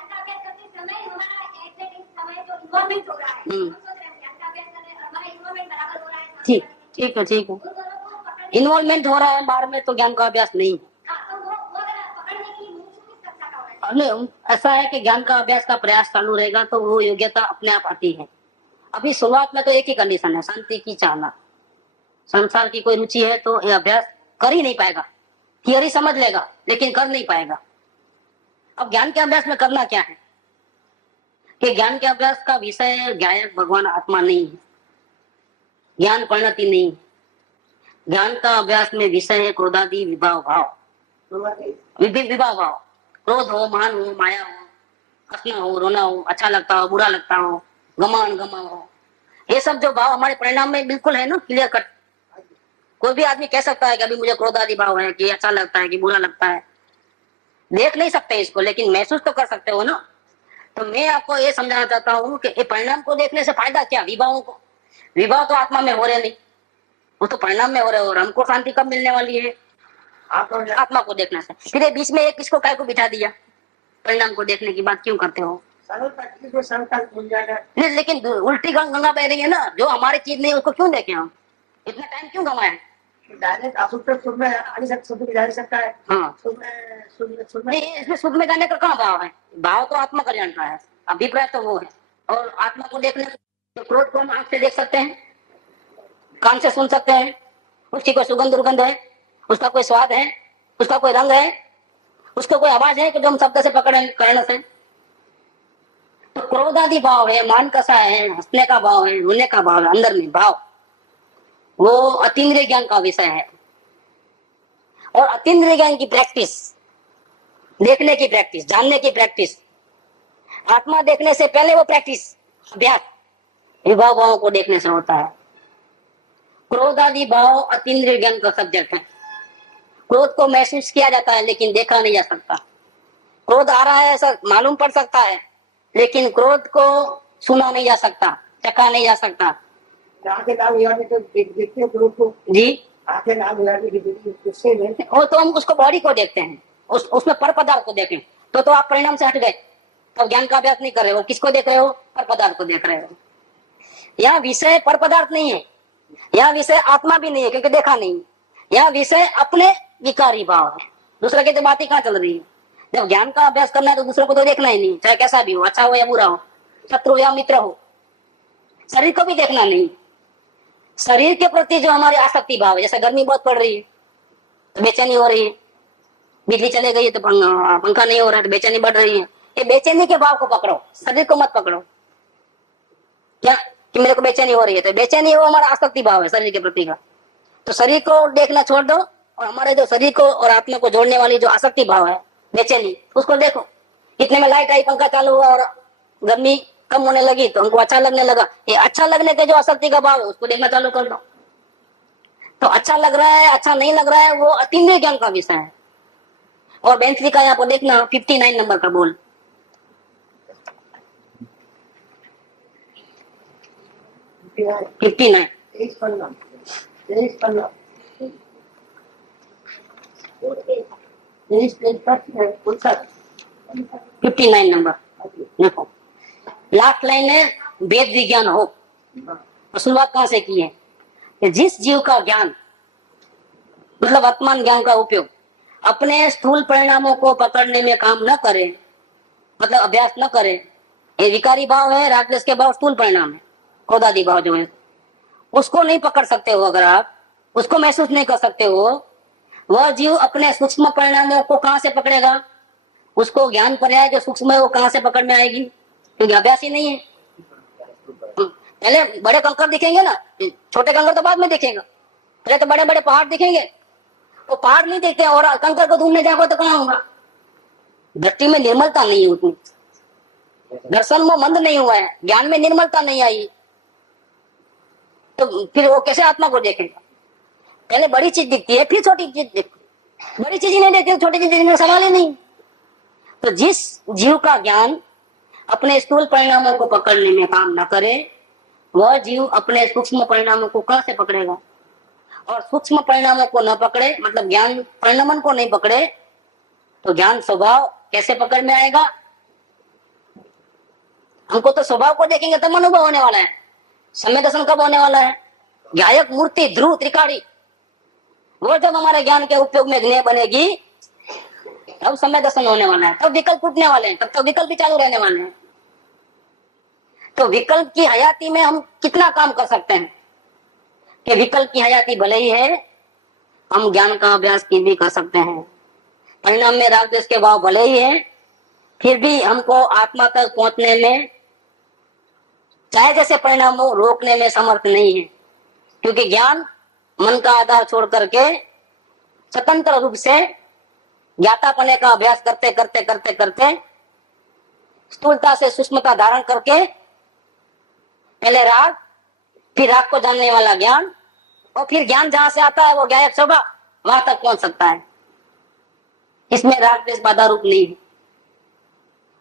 का अभ्यास करते समय हमारा एग्जैक्ट समय जो इन्वॉल्वमेंट हो रहा है, हम सोच रहे हैं ज्ञान का अभ्यास कर रहे हैं और हमारा इन्वॉल्वमेंट बराबर हो रहा है। ठीक है। उन दोनों को पकड़ने इन्वॉल्वमेंट हो रहा है बाहर में तो ज्ञान का अभ्यास नहीं है। तो वो अगर पकड़ने के लिए मुमुक्षु किस कक्षा का होना चाहिए? नहीं, ऐसा है कि ज्ञान का अभ्यास का प्रयास चालू रहेगा तो वो योग्यता अपने आप आती है। अभी शुरुआत में तो एक ही कंडीशन है, शांति की चाहना। संसार की कोई रुचि है तो ये अभ्यास कर ही नहीं पाएगा, थियरी समझ लेगा लेकिन कर नहीं पाएगा। अब ज्ञान के अभ्यास में करना क्या है कि ज्ञान के अभ्यास का विषय ज्ञायक भगवान आत्मा नहीं है, ज्ञान परिणति नहीं है। ज्ञान का अभ्यास में विषय है क्रोधादि विभाव भाव, विभाव भाव। क्रोध हो, मान हो, माया हो, हंसना हो, रोना हो, अच्छा लगता हो, बुरा लगता हो, गमान गमा हो, ये सब जो भाव हमारे परिणाम में बिल्कुल है ना, क्लियर कट। कोई भी आदमी कह सकता है कि अभी मुझे क्रोधादि भाव है, कि अच्छा लगता है, कि बुरा लगता है। देख नहीं सकते इसको, लेकिन महसूस तो कर सकते हो ना। तो मैं आपको ये समझाना चाहता हूँ कि ये परिणाम को देखने से फायदा क्या, विभावों को। विभाव तो आत्मा में हो रहे नहीं, वो तो परिणाम में हो रहे। और हमको शांति कब मिलने वाली है? आत्मा को देखने से। फिर बीच में एक किसको काय को बिठा दिया, परिणाम को देखने की बात क्यों करते हो? नहीं, लेकिन उल्टी गंगा बह रही है ना, जो हमारी चीज नहीं उसको क्यों देखें हम, इतना टाइम क्यों गंवाए? डायरेक्ट शुद्ध में आने जा सकता है। हाँ, नहीं, इसमें शुद्ध में जाने का कहाँ भाव है? भाव तो आत्मा कल्याण का है, अभिप्राय तो वो है। और आत्मा को देखने तो क्रोध को हम आंख से देख सकते हैं, कान से सुन सकते हैं, उसकी कोई सुगंध दुर्गंध है, उसका कोई स्वाद है, उसका कोई रंग है, उसको कोई आवाज है कि जो हम शब्द से पकड़े कर्ण से। तो क्रोध आदि भाव है, मान कसा है, हंसने का भाव है, रोने का भाव है, अंदर में भाव, वो अतीन्द्रिय ज्ञान का विषय है। और अतीन्द्रिय ज्ञान की प्रैक्टिस, देखने की प्रैक्टिस, जानने की प्रैक्टिस, आत्मा देखने से पहले वो प्रैक्टिस अभ्यास विभाव भावों को देखने से होता है। क्रोध आदि भाव अतीन्द्रिय ज्ञान का सब्जेक्ट है। क्रोध को महसूस किया जाता है लेकिन देखा नहीं जा सकता। क्रोध आ रहा है ऐसा मालूम पड़ सकता है, लेकिन क्रोध को सुना नहीं जा सकता, चखा नहीं जा सकता। आंखें लाल हो जाती तो देखते हो क्रोध को जी, आंखें लाल हो जाती गुस्से में, वो तो हम उसको बॉडी को देखते हैं, उसमें पर पदार्थ को देखें तो आप परिणाम से हट गए, तब ज्ञान का अभ्यास नहीं कर रहे हो। किसको देख रहे हो? पर पदार्थ को देख रहे हो। यहाँ विषय पर पदार्थ नहीं है, यहाँ विषय आत्मा भी नहीं है क्योंकि देखा नहीं। यहाँ विषय अपने विकारी भाव है, दूसरे की तो बात ही कहाँ चल रही है। जब ज्ञान का अभ्यास करना है तो दूसरे को तो देखना ही नहीं, चाहे कैसा भी हो, अच्छा हो या बुरा हो, शत्रु या मित्र हो। शरीर को भी देखना नहीं, शरीर के प्रति जो हमारी आसक्ति भाव है, जैसे गर्मी बहुत पड़ रही है तो बेचैनी हो रही है, बिजली चले गई है तो पंखा नहीं हो रहा है तो बेचैनी बढ़ रही है। ये बेचैनी के भाव को पकड़ो, शरीर को मत पकड़ो। क्या कि मेरे को बेचैनी हो रही है, तो बेचैनी वो हमारा आसक्ति भाव है शरीर के प्रति का। तो शरीर को देखना छोड़ दो, और हमारे जो शरीर को और आत्मा को जोड़ने वाली जो आसक्ति भाव है, बेचैनी, उसको देखो। इतने में लाइट आई, पंखा चालू हुआ और गर्मी कम होने लगी तो हमको अच्छा लगने लगा। ये अच्छा लगने के जो आसक्ति का भाव है उसको देखना चालू कर दो। तो अच्छा लग रहा है, अच्छा नहीं लग रहा है, वो अतीन्द्रिय ज्ञान का विषय है। और बेंथली का यहाँ पर देखना 59 नंबर का बोल। फिफ्टी नाइन 59 नंबर देखो, लास्ट लाइन है वेद विज्ञान हो। तो शुरुआत कहां से की है कि जिस जीव का ज्ञान मतलब वर्तमान ज्ञान का उपयोग अपने स्थूल परिणामों को पकड़ने में काम न करे, मतलब अभ्यास न करे, ये विकारी भाव है, रागद्वेष के भाव स्थूल परिणाम है, क्रोधादि भाव जो है, उसको नहीं पकड़ सकते हो, अगर आप उसको महसूस नहीं कर सकते हो, वह जीव अपने सूक्ष्म परिणामों को कहां से पकड़ेगा? उसको ज्ञान पर्याय जो सूक्ष्म है वो कहां से पकड़ में आएगी? क्योंकि अभ्यास ही नहीं है। पहले बड़े कंकर दिखेंगे ना, छोटे कंकर तो बाद में दिखेगा। पहले तो बड़े बड़े पहाड़ दिखेंगे, तो पहाड़ नहीं देखते और कंकर को ढूंढने जाओगे तो कहां होगा? दृष्टि में निर्मलता नहीं है उतनी, दर्शन में मंद नहीं हुआ है, ज्ञान में निर्मलता नहीं आई, तो फिर वो कैसे आत्मा को देखेगा? पहले बड़ी चीज दिखती है फिर छोटी चीज दिखती, बड़ी चीज ही नहीं देखती, छोटी चीज देखने का सवाल ही नहीं। तो जिस जीव का ज्ञान अपने स्थूल परिणामों को पकड़ने में काम न करे, वह जीव अपने सूक्ष्म परिणामों को कहां से पकड़ेगा? और सूक्ष्म परिणामों को न पकड़े मतलब ज्ञान परिणामन को नहीं पकड़े तो ज्ञान स्वभाव कैसे पकड़ में आएगा? हमको तो स्वभाव को देखेंगे तब अनुभव होने वाला है। समय दर्शन कब होने वाला है? ज्ञायक मूर्ति ध्रुव त्रिकाड़ी, वो जब हमारे ज्ञान के उपयोग में ज्ञेय बनेगी तब समय दर्शन होने वाला है, तब विकल्प उठने वाले हैं, तब तक विकल्प ही चालू रहने वाले हैं। तो विकल्प की हयाती में हम कितना काम कर सकते हैं कि विकल्प की हयाती भले ही है, हम ज्ञान का अभ्यास की भी कर सकते हैं। परिणाम में राग द्वेष के भाव भले ही है, फिर भी हमको आत्मा तक पहुंचने में चाहे जैसे परिणाम हो रोकने में समर्थ नहीं है, क्योंकि ज्ञान मन का आधार छोड़ करके स्वतंत्र रूप से ज्ञातापने का अभ्यास करते करते करते करते स्थूलता से सूक्ष्मता धारण करके पहले राग, फिर राग को जानने वाला ज्ञान, और फिर ज्ञान जहां से आता है वो ज्ञायक स्वभाव वहां तक पहुंच सकता है। इसमें राग द्वेष बाधा रूप नहीं है।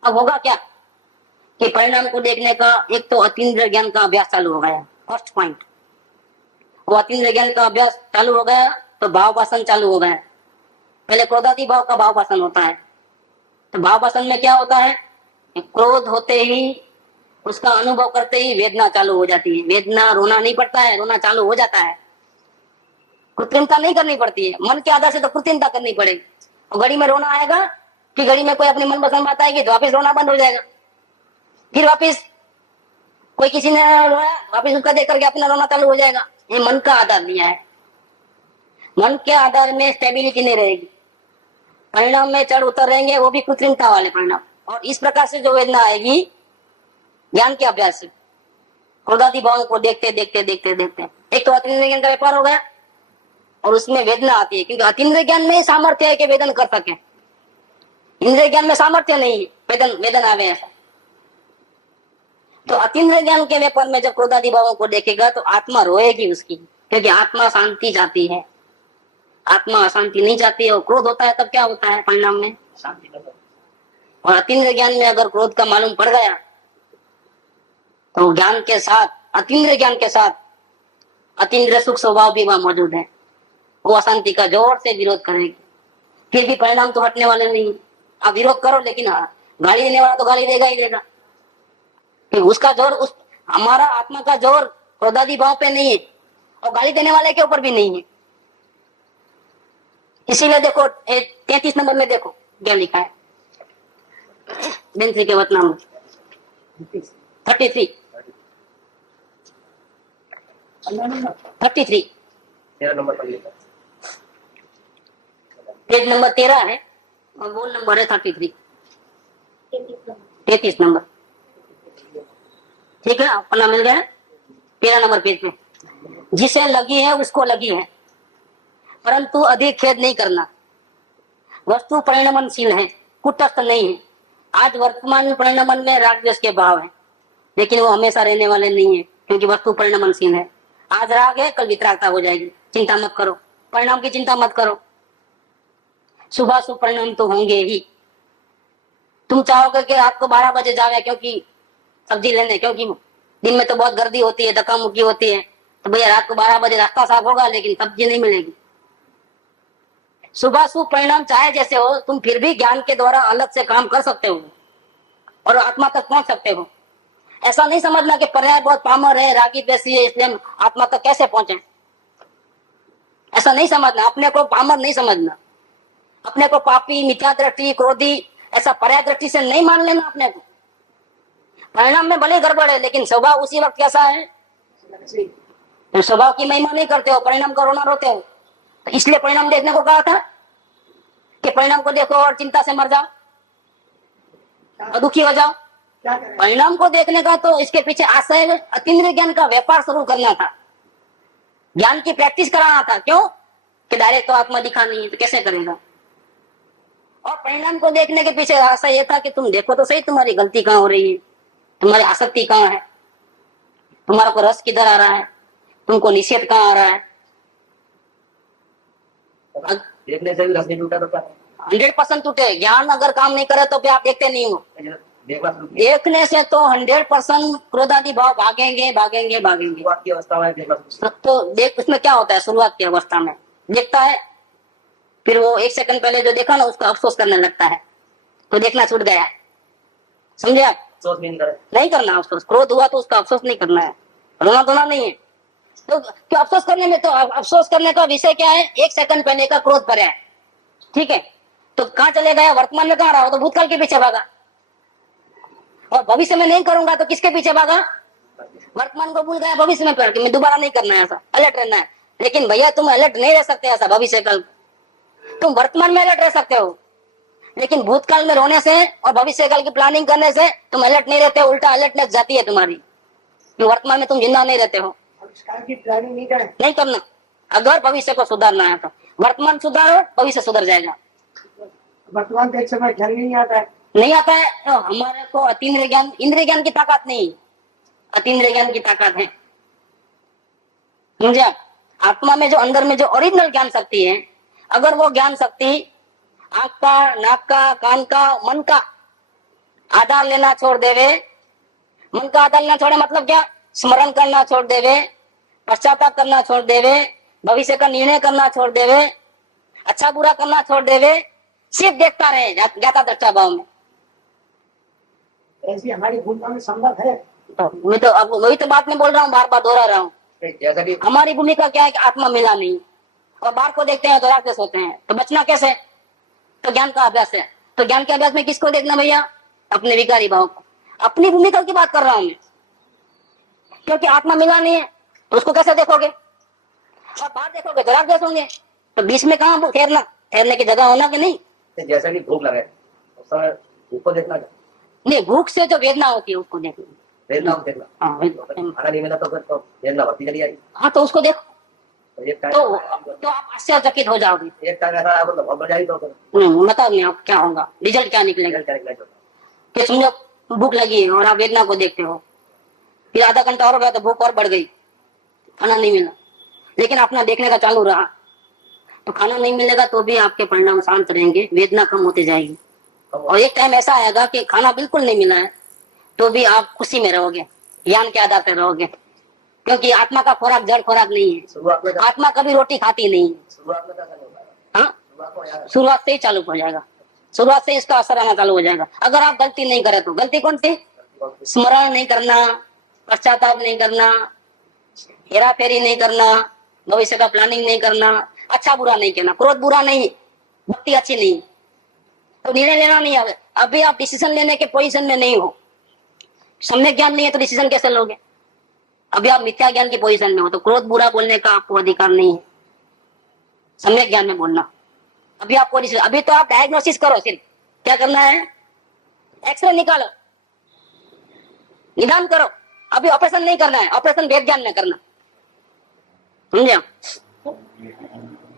अब होगा क्या कि परिणाम को देखने का एक तो अतीन्द्रिय ज्ञान का अभ्यास चालू हो गया, फर्स्ट पॉइंट। वो अतीन्द्रिय ज्ञान का अभ्यास चालू हो गया तो भाव वासन चालू हो गया। पहले क्रोधादि भाव का भाव वासन होता है, तो भाव वासन में क्या होता है? क्रोध होते ही उसका अनुभव करते ही वेदना चालू हो जाती है। वेदना, रोना नहीं पड़ता है, रोना चालू हो जाता है। कृत्रिमता नहीं करनी पड़ती है, मन के आधार से तो कृत्रिमता करनी पड़ेगी। और घड़ी में रोना आएगा कि घड़ी में कोई अपनी मन पसंद बात आएगी तो वापिस रोना बंद हो जाएगा, फिर वापिस कोई किसी ने रोया वापिस उसका देख करके अपना रोना चालू हो जाएगा। ये मन का आधार दिया है, मन के आधार में स्टेबिलिटी नहीं रहेगी, परिणाम में चढ़ उतर रहेंगे, वो भी कृत्रिमता वाले परिणाम। और इस प्रकार से जो वेदना आएगी ज्ञान के अभ्यास से, क्रोधादि भावों को देखते देखते देखते देखते एक तो अतीन्द्रिय ज्ञान का व्यापार हो गया और उसमें वेदना आती है, क्योंकि अतीन्द्रिय ज्ञान में सामर्थ्य है कि वेदन कर सके, इंद्रिय ज्ञान में सामर्थ्य नहीं है वेदन आवे ऐसा। तो अतीन्द्रिय ज्ञान के व्यापार में जब क्रोधादि भावों को देखेगा तो आत्मा रोएगी उसकी, क्योंकि आत्मा शांति चाहती है, आत्मा अशांति नहीं चाहती है। और क्रोध होता है तब क्या होता है परिणाम में? और अतीन्द्रिय ज्ञान में अगर क्रोध का मालूम पड़ गया तो ज्ञान के साथ, अतीन्द्रिय ज्ञान के साथ अतीन्द्रिय सुख स्वभाव भी वहां मौजूद है, वो अशांति का जोर से विरोध करेगी, फिर भी परिणाम तो हटने वाले नहीं। आप विरोध करो लेकिन गाली देने वाला तो गाली देगा ही देगा, फिर उसका जोर, उस हमारा आत्मा का जोर क्रोधादि भाव पे नहीं है और गाली देने वाले के ऊपर भी नहीं है। इसीलिए देखो 33 नंबर में देखो क्या लिखा है बेंथली के वतनाम 33 पेज नंबर 13 है और बोल नंबर है 33 नंबर। ठीक है, अपना मिल गया 13 नंबर पेज पे। जिसे लगी है उसको लगी है, परंतु अधिक खेद नहीं करना। वस्तु परिणमनशील है, कुटस्थ नहीं है। आज वर्तमान परिणमन में राग द्वेष के भाव है, लेकिन वो हमेशा रहने वाले नहीं है, क्योंकि वस्तु परिणमनशील है। आज राग है, कल वितरागता हो जाएगी। चिंता मत करो, परिणाम की चिंता मत करो। सुबह शुभ परिणाम तो होंगे ही। तुम चाहोगे कि रात को 12 बजे जावे क्योंकि सब्जी लेने, क्योंकि दिन में तो बहुत गर्दी होती है, धक्का मुक्की होती है, तो भैया रात को 12 बजे रास्ता साफ होगा लेकिन सब्जी नहीं मिलेगी। सुबह शुभ परिणाम चाहे जैसे हो, तुम फिर भी ज्ञान के द्वारा अलग से काम कर सकते हो और आत्मा तक पहुंच सकते हो। ऐसा नहीं समझना कि पर्याय बहुत पामर है, रागी द्वेषी है, इसलिए हम आत्मा तक कैसे पहुंचे। ऐसा नहीं समझना, अपने को पामर नहीं समझना, अपने को पापी, मिथ्या दृष्टि, क्रोधी, ऐसा पर्याय दृष्टि से नहीं मान लेना अपने को। परिणाम में भले गड़बड़ है, लेकिन स्वभाव उसी वक्त कैसा है, तो स्वभाव की महिमा नहीं करते हो, परिणाम का रोना रोते हो। तो इसलिए परिणाम देखने को कहा था कि परिणाम को देखो और चिंता से मर जाओ और दुखी हो जाओ। परिणाम को देखने का तो इसके पीछे आशय अतीन्द्रिय ज्ञान का व्यापार शुरू करना था, ज्ञान की प्रैक्टिस कराना था। क्यों कि डायरेक्ट तो आत्मा दिखा नहीं है, तो कैसे करेगा। और परिणाम को देखने के पीछे आशय यह था कि तुम देखो तो सही तुम्हारी गलती कहाँ हो रही है, तुम्हारी आसक्ति कहाँ है, तुम्हारा को रस किधर आ रहा है, तुमको निषेध कहाँ आ रहा है। देखने से भी रस नहीं टूटा तो क्या 100% टूटे। ज्ञान अगर काम नहीं करे तो फिर आप देखते नहीं हो। देखने से तो 100% क्रोध आदि भाव भागेंगे भागेंगे भागेंगे। शुरुआत की अवस्था में देखना तो देख, उसमें क्या होता है, शुरुआत की अवस्था में देखता है, फिर वो 1 सेकंड पहले जो देखा ना उसका अफसोस करने लगता है, तो देखना छूट गया। समझे आप, अफसोस भी नहीं करना अफसोस। क्रोध हुआ तो उसका अफसोस नहीं करना है, रोना धोना नहीं है। तो क्यों अफसोस करने में, तो अफसोस करने का विषय क्या है, 1 सेकंड पहले का क्रोध पर है, ठीक है। तो कहाँ चले गया, वर्तमान में कहाँ रहा, तो भूतकाल के पीछे भागा। और भविष्य में नहीं करूंगा तो किसके पीछे भागा, वर्तमान को भूल गया, भविष्य में पढ़ के मैं दोबारा नहीं करना है, ऐसा अलर्ट रहना है। लेकिन भैया तुम अलर्ट नहीं रह सकते ऐसा भविष्य कल, तुम वर्तमान में अलर्ट रह सकते हो, लेकिन भूतकाल में रोने से और भविष्य काल की प्लानिंग करने से तुम अलर्ट नहीं रहते हो, उल्टा अलर्टनेस जाती है तुम्हारी। वर्तमान में तुम जिंदा नहीं रहते हो। की प्लानिंग नहीं करना। अगर भविष्य को सुधारना है तो वर्तमान सुधारो, भविष्य सुधर जाएगा। वर्तमान के समय ख्याल नहीं आता है, नहीं आता है तो हमारे को अतीन्द्रिय ज्ञान, इंद्रिय ज्ञान की ताकत नहीं, अतीन्द्रिय ज्ञान की ताकत है। समझे, आत्मा में जो अंदर में जो ओरिजिनल ज्ञान शक्ति है, अगर वो ज्ञान शक्ति आंख का, नाक का, कान का, मन का आधार लेना छोड़ देवे, मन का आधार लेना छोड़े मतलब क्या, स्मरण करना छोड़ देवे, पश्चाताप करना छोड़ देवे, भविष्य का निर्णय करना छोड़ देवे, अच्छा बुरा करना छोड़ देवे, सिर्फ देखता रहे ज्ञाता दृष्टा भाव में। ऐसी हमारी भूमिका में संबंध है। तो मैं तो अब वही तो बात में बोल रहा हूँ, बार बार दोहरा रहा हूँ। जैसा कि हमारी भूमिका क्या है कि आत्मा मिला नहीं और बाहर को देखते हैं तो राक्षस होते हैं, तो बचना कैसे, तो ज्ञान का अभ्यास है। तो ज्ञान के अभ्यास में किसको देखना भैया, अपने विकारी भाव को। अपनी भूमिका की बात कर रहा हूं मैं, क्योंकि आत्मा मिला नहीं है तो उसको कैसे देखोगे, और बाहर देखोगे तो राक्षस होंगे। तो बीच में कहाँ ठहरना, ठहरने की जगह होना कि नहीं। जैसा कि भूख लगे उस समय भूख को देखना, नहीं भूख से जो वेदना होती है उसको देखना, वेदना को देखना। हाँ खाना नहीं मिला तो फिर तो वेदना बढ़ती चली जाएगी। हाँ तो उसको देखो, तो एक टाइम तो आप आश्चर्यचकित हो जाओगे। एक टाइम ऐसा आया तो बहुत बढ़ जाएगी। तो बताओ नहीं आप क्या होगा, रिजल्ट क्या निकलेगा। कि समझो भूख लगी है और आप वेदना को देखते हो, फिर आधा घंटा और हो गया तो भूख और बढ़ गई, खाना नहीं मिला, लेकिन अपना देखने का चालू रहा, तो खाना नहीं मिलेगा तो भी आपके परिणाम शांत रहेंगे, वेदना कम होती जाएगी। और एक टाइम ऐसा आएगा कि खाना बिल्कुल नहीं मिला है तो भी आप खुशी में रहोगे, ज्ञान के आधार पर रहोगे, क्योंकि आत्मा का खोराक जड़ खोराक नहीं है। आत्मा कभी रोटी खाती नहीं है। हाँ, शुरुआत से ही चालू हो जाएगा, शुरुआत से इसका असर आना चालू हो जाएगा। अगर आप गलती नहीं करे तो, गलती कौन सी, स्मरण नहीं करना, पश्चाताप नहीं करना, हेरा फेरी नहीं करना, भविष्य का प्लानिंग नहीं करना, अच्छा बुरा नहीं कहना, क्रोध बुरा नहीं, भक्ति अच्छी नहीं, तो निर्णय लेना नहीं है। अभी आप डिसीजन लेने के पोजीशन में नहीं हो, सम्यक ज्ञान नहीं है तो डिसीजन कैसे लोगे। अभी आप मिथ्या ज्ञान की पोजीशन में हो तो क्रोध बुरा बोलने का आपको अधिकार नहीं है, सम्यक ज्ञान में बोलना। अभी आपको अभी तो आप डायग्नोसिस करो, सिर्फ क्या करना है, एक्सरे निकालो, निदान करो। अभी ऑपरेशन नहीं करना है, ऑपरेशन वेद ज्ञान में करना, समझे।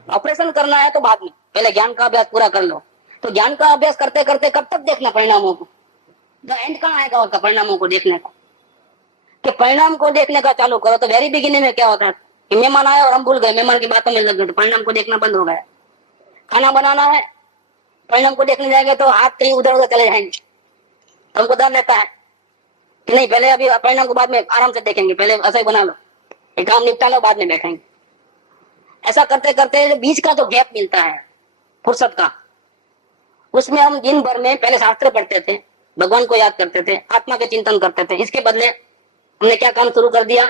ऑपरेशन करना है तो बाद में, पहले ज्ञान का अभ्यास पूरा कर लो। तो ज्ञान का अभ्यास करते करते कब तक देखना परिणामों को? द एंड कहाँ आएगा उसका परिणामों को देखने का? कि परिणाम को देखने का चालू करो तो वेरी बिगिनिंग में क्या होता है कि मेहमान आया और हम भूल गए, मेहमान की बातों में लग गए तो परिणाम को देखना बंद हो गया। खाना बनाना है, परिणाम को देखने जाएंगे तो हाथ कहीं उधर उधर चले जाएंगे, हमको डर रहता है कि नहीं पहले अभी परिणाम को बाद में आराम से देखेंगे, पहले ऐसा ही बना लो, ये काम निपटा लो बाद में बैठेंगे। ऐसा करते करते जो बीच का जो गैप मिलता है फुर्सत का, उसमें हम दिन भर में पहले शास्त्र पढ़ते थे, भगवान को याद करते थे, आत्मा के चिंतन करते थे। इसके बदले हमने क्या काम शुरू कर दिया?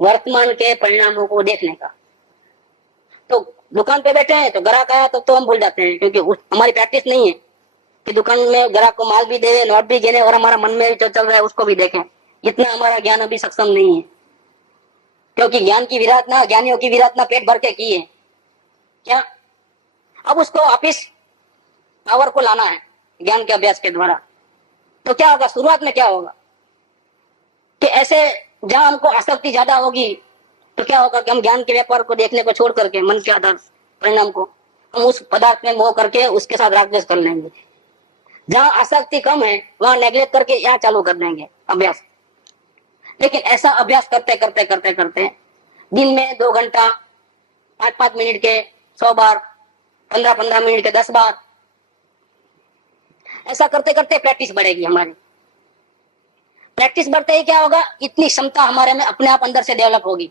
वर्तमान के परिणामों को देखने का। तो दुकान पे बैठे हैं तो ग्राहक आया तो हम भूल जाते हैं, क्योंकि हमारी प्रैक्टिस नहीं है कि दुकान में ग्राहक को माल भी दे, नोट भी गिने और हमारा मन में जो चल रहा है उसको भी देखें। इतना हमारा ज्ञान अभी सक्षम नहीं है, क्योंकि ज्ञान की विराधना, ज्ञानियों की विराधना पेट भर के की है क्या? अब उसको वापिस पावर को लाना है ज्ञान के अभ्यास के द्वारा। तो क्या होगा? शुरुआत में क्या होगा कि ऐसे जहां हमको आसक्ति ज्यादा होगी तो क्या होगा कि हम ज्ञान के व्यापार को देखने को छोड़ करके मन के आधार परिणाम को हम उस पदार्थ में मोह करके उसके साथ रागद्वेष कर लेंगे। जहां आसक्ति कम है वहां नेग्लेक्ट करके यहाँ चालू कर देंगे अभ्यास। लेकिन ऐसा अभ्यास करते करते करते करते दिन में 2 घंटा, 5-5 मिनट के 100 बार, 15-15 मिनट के 10 बार, ऐसा करते करते प्रैक्टिस बढ़ेगी हमारी। प्रैक्टिस बढ़ते ही क्या होगा? इतनी क्षमता हमारे में अपने आप अंदर से डेवलप होगी।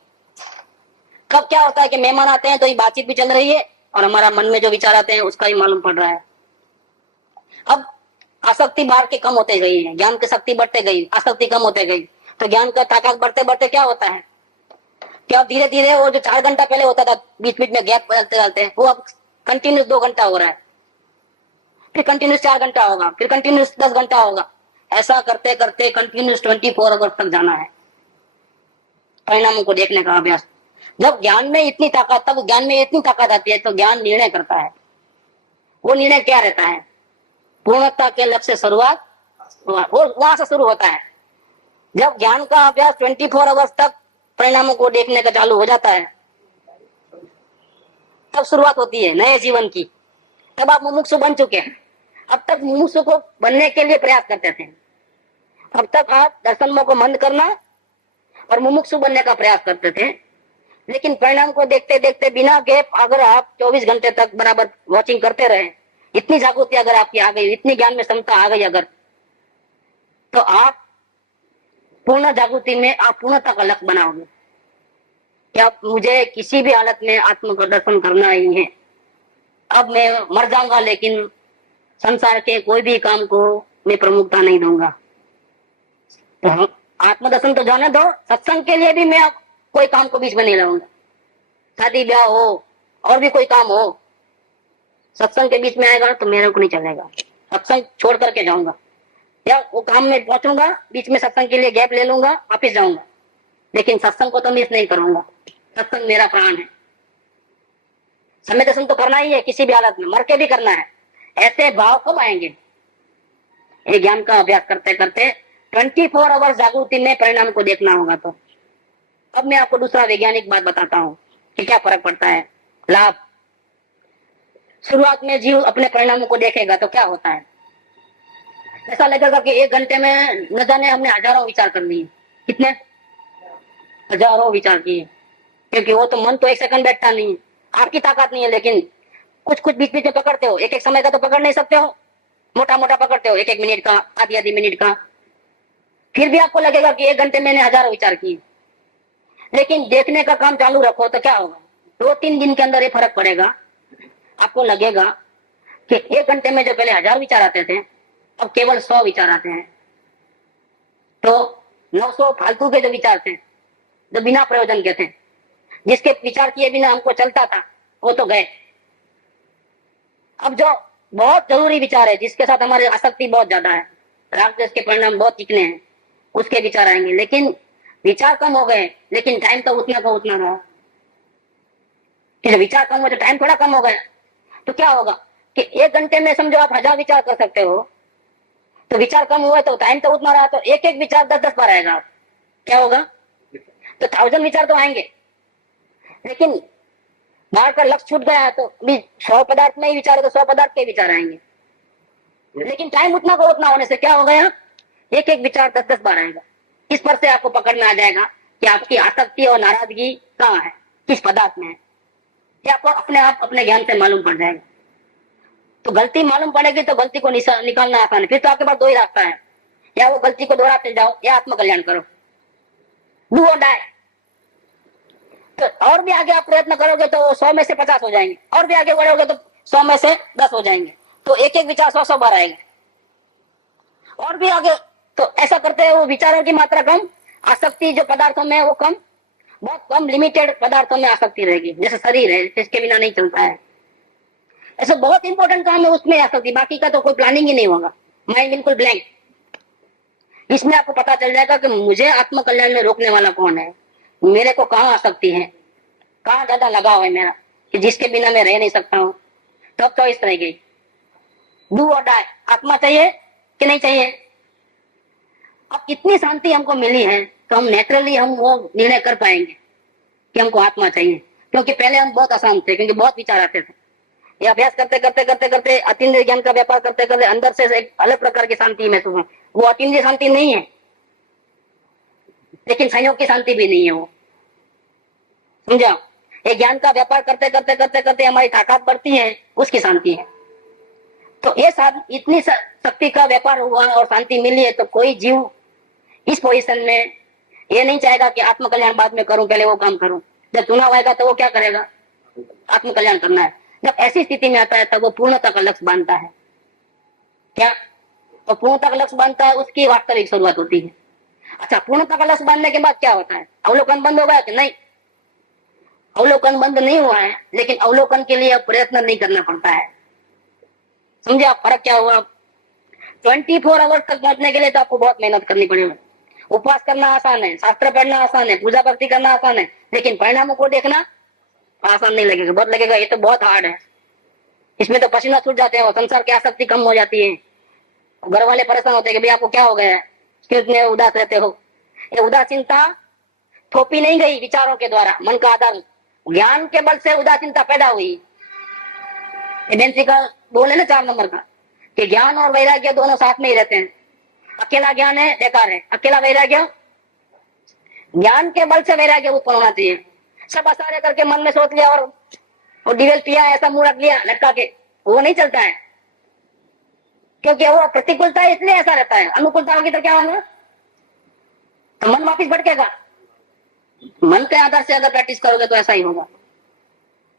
कब क्या होता है कि मेहमान आते हैं तो ये बातचीत भी चल रही है और हमारा मन में जो विचार आते हैं उसका ही मालूम पड़ रहा है। अब आसक्ति बाहर की कम होते गई है, ज्ञान की शक्ति बढ़ते गई, आसक्ति कम होते गई, तो ज्ञान का ताकत बढ़ते बढ़ते क्या होता है कि अब धीरे धीरे वो जो 4 घंटा पहले होता था, बीच बीच में गैप बदलते जाते हैं, वो अब कंटिन्यूस 2 घंटा हो रहा है, फिर कंटिन्यूस 4 घंटा होगा, फिर कंटिन्यूस 10 घंटा होगा। ऐसा करते करते कंटिन्यूस 24 आवर्स तक जाना है परिणामों को देखने का अभ्यास। जब ज्ञान में इतनी ताकत, तब ज्ञान में इतनी ताकत आती है तो ज्ञान निर्णय करता है। वो निर्णय क्या रहता है? पूर्णता के लक्ष्य से शुरुआत, वो वहां से शुरू होता है। जब ज्ञान का अभ्यास 24 आवर्स तक परिणामों को देखने का चालू हो जाता है, तब शुरुआत होती है नए जीवन की। तब आप मुमुक्षु बन चुके हैं। अब तक मुमुक्षु को बनने के लिए प्रयास करते थे, अब तक आप दर्शन को मंद करना और मुमुक्षु बनने का प्रयास करते थे। लेकिन परिणाम को देखते देखते बिना गैप अगर आप 24 घंटे तक बराबर वॉचिंग करते रहे, इतनी जागृति अगर आपकी आ गई, इतनी ज्ञान में क्षमता आ गई अगर, तो आप पूर्ण जागृति में आप पूर्णता का लक्ष्य बनाओगे कि अब मुझे किसी भी हालत में आत्म का दर्शन करना ही है। अब मैं मर जाऊंगा लेकिन संसार के कोई भी काम को मैं प्रमुखता नहीं दूंगा। तो आत्मदर्शन तो जाने दो, सत्संग के लिए भी मैं कोई काम को बीच में नहीं लाऊंगा। शादी ब्याह हो और भी कोई काम हो, सत्संग के बीच में आएगा तो मेरे को नहीं चलेगा, सत्संग छोड़ करके जाऊंगा, या वो काम में पहुंचूंगा, बीच में सत्संग के लिए गैप ले लूंगा, वापिस जाऊंगा, लेकिन सत्संग को तो मिस नहीं करूंगा। सत्संग मेरा प्राण है। समय दर्शन तो करना ही है, किसी भी हालत में मर के भी करना है। ऐसे भाव कब आएंगे? ये ज्ञान का अभ्यास करते करते 24 आवर्स जागृति में परिणाम को देखना होगा। तो अब मैं आपको दूसरा वैज्ञानिक बात बताता हूँ कि क्या फर्क पड़ता है, लाभ। शुरुआत में जीव अपने परिणामों को देखेगा तो क्या होता है, ऐसा लगेगा कि 1 घंटे में न जाने हमने हजारों विचार कर लिए। कितने? हजारों विचार किए, क्योंकि वो तो मन तो 1 सेकंड बैठता नहीं है, आपकी ताकत नहीं है। लेकिन कुछ कुछ बीच बीच में पकड़ते हो, एक समय का तो पकड़ नहीं सकते हो, मोटा मोटा पकड़ते हो, 1 मिनट का, आधी मिनट का, फिर भी आपको लगेगा कि 1 घंटे मैंने हजारों विचार किए। लेकिन देखने का काम चालू रखो तो क्या होगा? 2-3 दिन के अंदर ये फर्क पड़ेगा। आपको लगेगा कि 1 घंटे में जो पहले 1000 विचार आते थे, अब केवल 100 विचार आते हैं। तो 900 फालतू के जो विचार थे, जो बिना प्रयोजन के थे, जिसके विचार किए बिना हमको चलता था, वो तो गए। अब जो बहुत जरूरी विचार है, जिसके साथ हमारी आसक्ति बहुत ज्यादा है, रागद्वेष के परिणाम बहुत चिकने हैं, उसके विचार आएंगे। लेकिन विचार कम हो गए, लेकिन टाइम तो उतना का उतना रहा। कि जब विचार कम हो तो टाइम थोड़ा कम हो गया, तो क्या होगा कि 1 घंटे में समझो आप 1000 विचार कर सकते हो, तो विचार कम हुआ तो टाइम तो उतना रहा, तो एक एक विचार 10-10 बार आएगा। क्या होगा? तो 1000 विचार तो आएंगे, लेकिन बाहर का लक्ष्य छूट गया है तो भी 100 पदार्थ में ही विचार है तो 100 पदार्थ के विचार आएंगे। लेकिन टाइम उतना को उतना होने से क्या हो गया, एक एक विचार 10-10 बार आएगा। इस पर से आपको पकड़ में आ जाएगा कि आपकी आसक्ति और नाराजगी कहाँ है, किस पदार्थ में है। ये आपको अपने आप अपने ज्ञान से मालूम पड़ जाएगा। तो गलती मालूम पड़ेगी तो गलती को निकालना आसान है। फिर तो आपके पास दो ही रास्ता है, या वो गलती को दोहराते जाओ या आत्मकल्याण करो, डू और डाई। तो और भी आगे आप प्रयत्न करोगे तो 100 में से 50 हो जाएंगे, और भी आगे बढ़ोगे तो 100 में से 10 हो जाएंगे। तो एक एक विचार 100-100 बार आएगा, और भी आगे। तो ऐसा करते हैं वो विचारों की मात्रा कम, आसक्ति जो पदार्थों में वो कम, बहुत कम लिमिटेड पदार्थों में आसक्ति रहेगी। जैसे शरीर है, इसके बिना नहीं चलता है। ऐसा बहुत इंपॉर्टेंट काम है उसमें आसक्ति, बाकी का तो कोई प्लानिंग ही नहीं होगा, माइंड बिल्कुल ब्लैंक। इसमें आपको पता चल जाएगा कि मुझे आत्मकल्याण में रोकने वाला कौन है, मेरे को कहाँ आसक्ति है, कहाँ ज्यादा लगाव है मेरा कि जिसके बिना मैं रह नहीं सकता हूँ। तब चॉइस रहेगी, डू और डाई। आत्मा चाहिए कि नहीं चाहिए। अब इतनी शांति हमको मिली है तो हम नेचुरली हम वो निर्णय कर पाएंगे कि हमको आत्मा चाहिए। क्योंकि पहले हम बहुत आसान थे, क्योंकि बहुत विचार आते थे। ये अभ्यास करते करते करते करते अतीन्द्रिय ज्ञान का व्यापार करते करते अंदर से एक अलग प्रकार की शांति महसूस है। वो अतीन्द्रिय शांति नहीं है, लेकिन संयोग की शांति भी नहीं है वो, समझा। ये ज्ञान का व्यापार करते करते करते करते हमारी ताकत बढ़ती है, उसकी शांति है। तो ये इतनी शक्ति का व्यापार हुआ और शांति मिली है, तो कोई जीव इस पोजीशन में ये नहीं चाहेगा कि आत्मकल्याण बाद में करूं, पहले वो काम करूं। जब चुनाव आएगा तो वो क्या करेगा, आत्मकल्याण करना है। जब ऐसी स्थिति में आता है तब वो पूर्णता का लक्ष्य बांधता है। क्या, तो पूर्णता का लक्ष्य बांधता है, उसकी वास्तविक शुरुआत होती है। अच्छा, पूर्णता का लक्ष्य बांधने के बाद क्या होता है, अवलोकन बंद हो गया कि नहीं? अवलोकन बंद नहीं हुआ है, लेकिन अवलोकन के लिए प्रयत्न नहीं करना पड़ता है। समझे आप फर्क क्या हुआ? 24 आवर्स तक पहुंचने के लिए तो आपको बहुत मेहनत करनी पड़ेगी। उपवास करना आसान है, शास्त्र पढ़ना आसान है, पूजा भक्ति करना आसान है, लेकिन परिणामों को देखना आसान नहीं लगेगा, बहुत लगेगा ये तो बहुत हार्ड है। इसमें तो पसीना छूट जाते हैं और संसार की आसक्ति कम हो जाती है। घर वाले परेशान होते हैं कि भाई आपको क्या हो गया है, क्यों इतने उदास रहते हो। ये उदासीनता थोपी नहीं गई विचारों के द्वारा, मन का आधार ज्ञान के बल से उदासीनता पैदा हुई। बेंसी का बोले ना 4 नंबर का, कि ज्ञान और वैराग्य दोनों साथ में ही रहते हैं। अकेला ज्ञान है बेकार है, अकेला वैराग्य, ज्ञान के बल से वैराग्य उत्पन्न होना चाहिए। सब आसारे करके मन में सोच लिया और डिवेल पिया, ऐसा मुंह रख लिया लटका के, वो नहीं चलता है। क्योंकि वो प्रतिकूलता है इसलिए ऐसा रहता है, अनुकूलता होगी तो क्या होगा, तो मन वापिस भटकेगा। मन के आधार से अगर प्रैक्टिस करोगे तो ऐसा ही होगा।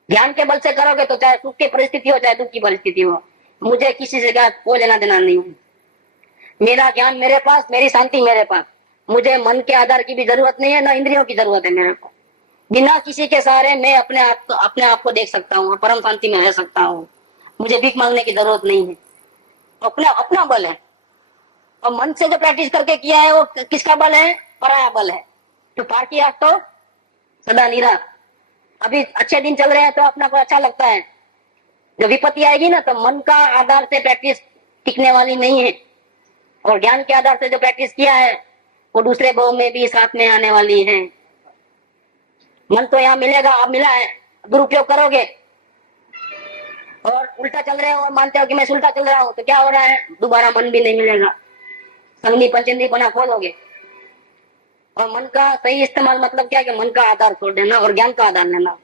ज्ञान के बल से करोगे तो चाहे सुख की परिस्थिति हो चाहे दुख की परिस्थिति हो, मुझे किसी से कोई लेना देना नहीं है। मेरा ज्ञान मेरे पास, मेरी शांति मेरे पास, मुझे मन के आधार की भी जरूरत नहीं है, न इंद्रियों की जरूरत है। मेरे को बिना किसी के सहारे मैं अपने आप को देख सकता हूँ, परम शांति में रह सकता हूँ। मुझे भीख मांगने की जरूरत नहीं है, अपना बल है। और मन से जो प्रैक्टिस करके किया है वो किसका बल है, पराया बल है। तो पार की आग तो सदा निराश। अभी अच्छे दिन चल रहे हैं तो अपना को अच्छा लगता है, जब विपत्ति आएगी ना तो मन का आधार से प्रैक्टिस टिकने वाली नहीं है। और ज्ञान के आधार से जो प्रैक्टिस किया है वो दूसरे भाव में भी साथ में आने वाली है। मन तो यहाँ मिलेगा, अब मिला है, दुरुपयोग करोगे और उल्टा चल रहे हो और मानते हो कि मैं उल्टा चल रहा हूँ, तो क्या हो रहा है, दोबारा मन भी नहीं मिलेगा, संगनी पंचंदी बना खोलोगे। और मन का सही इस्तेमाल मतलब क्या है कि मन का आधार छोड़ देना और ज्ञान का आधार लेना।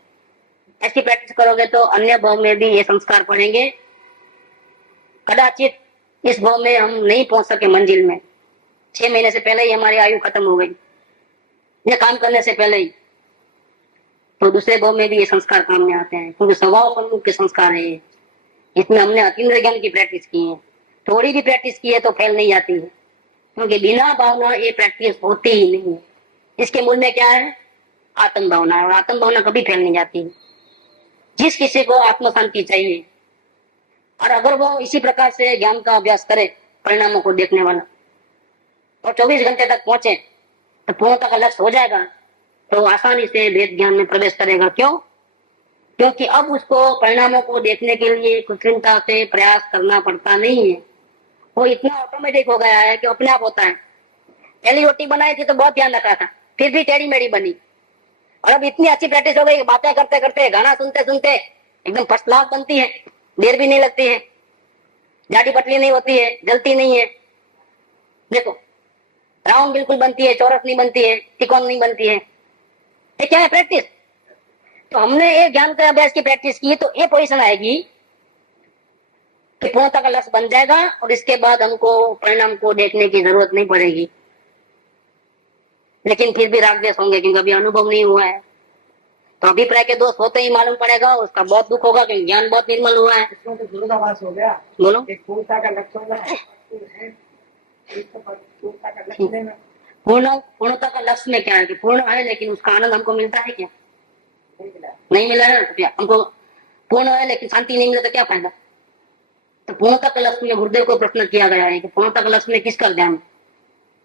ऐसी प्रैक्टिस करोगे तो अन्य भाव में भी ये संस्कार पड़ेंगे। कदाचित इस भाव में हम नहीं पहुंच सके मंजिल में, 6 महीने से पहले ही हमारी आयु खत्म हो गई, ये काम करने से पहले ही। तो दूसरे भाव में भी ये संस्कार काम में आते हैं, क्योंकि स्वभाव प्रमुख के संस्कार है ये। इसमें हमने अतीन्द्रिय ज्ञान की प्रैक्टिस की है, थोड़ी भी प्रैक्टिस की है तो फेल नहीं जाती है, क्योंकि बिना भावना ये प्रैक्टिस होती ही नहीं है। इसके मूल में क्या है, आत्म भावना है, और आत्म भावना कभी फेल नहीं जाती है। जिस किसी को आत्म शांति चाहिए और अगर वो इसी प्रकार से ज्ञान का अभ्यास करे, परिणामों को देखने वाला, और 24 घंटे तक पहुंचे तो पूर्णता का लक्ष्य हो जाएगा, तो आसानी से वेद ज्ञान में प्रवेश करेगा। क्यों? क्योंकि अब उसको परिणामों को देखने के लिए कृत्रिमता से प्रयास करना पड़ता नहीं है, वो इतना ऑटोमेटिक हो गया है कि अपने आप होता है। पहली रोटी बनाई थी तो बहुत ध्यान रखा था, फिर भी टेढ़ी मेढ़ी बनी, और अब इतनी अच्छी प्रैक्टिस हो गई, बातें करते करते गाना सुनते सुनते एकदम फर्स्ट क्लास बनती है, देर भी नहीं लगती है, जाटी पतली नहीं होती है, जलती नहीं है। देखो राउंड बिल्कुल बनती है, चौरस नहीं बनती है, त्रिकोण नहीं बनती है। ये क्या है? प्रैक्टिस। तो हमने ये ज्ञान का अभ्यास की प्रैक्टिस की तो ये पोजीशन आएगी कि पूर्णता का लक्ष्य बन जाएगा और इसके बाद हमको परिणाम को देखने की जरूरत नहीं पड़ेगी। लेकिन फिर भी राग द्वेष होंगे क्योंकि अभी अनुभव नहीं हुआ है। तो अभिप्राय के दोष होते ही मालूम पड़ेगा, उसका बहुत दुख होगा क्योंकि ज्ञान बहुत निर्मल हुआ है। इसमें तो विरोधाभास हो गया। बोलो। एक पूर्णता का लक्ष्य होगा, पूर्णता का लक्ष्य लेना। पूर्णता का लक्ष्य में क्या है कि पूर्ण है लेकिन उसका आनंद हमको मिलता है क्या? नहीं मिला। नहीं मिला है। तो हमको पूर्ण है लेकिन शांति नहीं मिला तो क्या फायदा? तो पूर्णता के लक्ष्य में गुरुदेव को प्रश्न किया गया है कि पूर्णता के लक्ष्य में किसका ध्यान,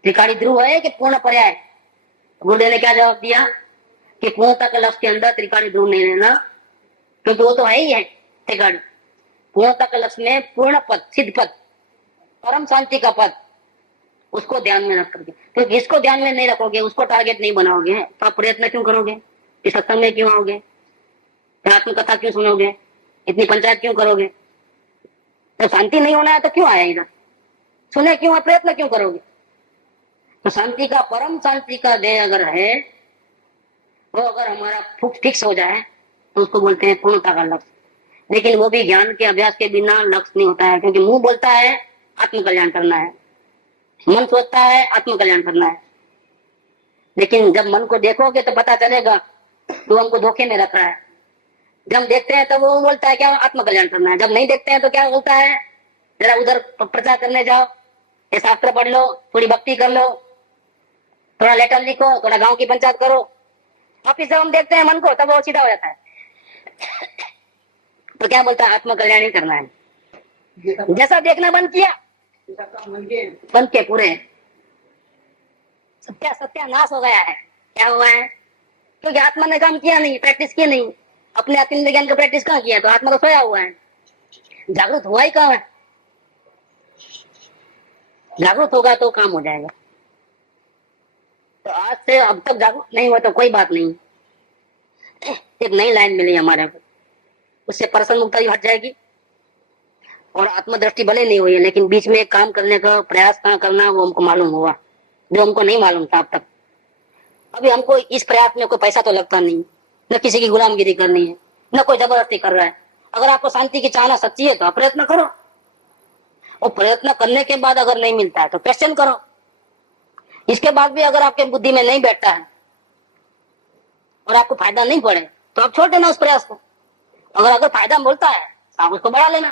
त्रिकाली ध्रुव है कि पूर्ण पर्याय? गुरुदेव ने क्या जवाब दिया कि पूर्णता के लक्ष्य के अंदर त्रिकाली ध्रुव नहीं रहना, क्योंकि वो तो है ही है त्रिकाली। पूर्णता के लक्ष्य में पूर्ण पद, सिद्ध पद, परम शांति का पद, उसको ध्यान में रख करके। तो जिसको ध्यान में नहीं रखोगे, उसको टारगेट नहीं बनाओगे, तो आप प्रयत्न क्यों करोगे? इस सत्संग में क्यों आओगे? आत्मकथा क्यों सुनोगे? इतनी पंचायत क्यों करोगे? तो शांति नहीं होना है तो क्यों आया इधर? सुने क्यों? प्रयत्न क्यों करोगे? तो शांति का, परम शांति का ध्येय अगर है, वो अगर हमारा फिक्स हो जाए तो उसको बोलते हैं पूर्णता का लक्ष्य। लेकिन वो भी ज्ञान के अभ्यास के बिना लक्ष्य नहीं होता है, क्योंकि मुंह बोलता है आत्म कल्याण करना है, मन सोचता है आत्म कल्याण करना है, लेकिन जब मन को देखोगे तो पता चलेगा तो हमको धोखे में रख रहा है। जब देखते हैं तो वो बोलता है क्या आत्म कल्याण करना है, जब नहीं देखते हैं तो क्या बोलता है जरा उधर प्रचार करने जाओ, ये शास्त्र पढ़ लो, थोड़ी भक्ति कर लो, थोड़ा लेटर लिखो, थोड़ा गांव की पंचायत करो। वापिस जब हम देखते हैं मन को तब वो सीधा हो जाता है। तो क्या बोलता है आत्म कल्याण ही करना है। जैसा देखना बंद किया बंद के पूरे सत्यानाश हो गया है। क्या हुआ है? क्योंकि आत्मा ने काम किया नहीं, प्रैक्टिस की नहीं, अपने आत्म ज्ञान का प्रैक्टिस कहाँ किया? तो आत्मा तो सोया हुआ है, जागृत हुआ ही कहाँ है? जागृत होगा तो काम हो जाएगा। तो आज से अब तक जागरूक नहीं हुआ तो कोई बात नहीं, एक नई लाइन मिली हमारे को, उससे पर्सन मुक्ति हट जाएगी और आत्मदृष्टि भले नहीं हुई है, लेकिन बीच में काम करने का प्रयास कहाँ करना वो हमको मालूम हुआ, जो हमको नहीं मालूम था अब तक। अभी हमको इस प्रयास में कोई पैसा तो लगता नहीं, न किसी की गुलामगिरी करनी है, न कोई जबरदस्ती कर रहा है। अगर आपको शांति की चाहना सच्ची है तो आप प्रयत्न करो, और प्रयत्न करने के बाद अगर नहीं मिलता है तो क्वेश्चन करो। इसके बाद भी अगर आपके बुद्धि में नहीं बैठता है और आपको फायदा नहीं पड़े तो आप छोड़ देना उस प्रयास को। अगर फायदा मिलता है तो आप उसको बढ़ा लेना।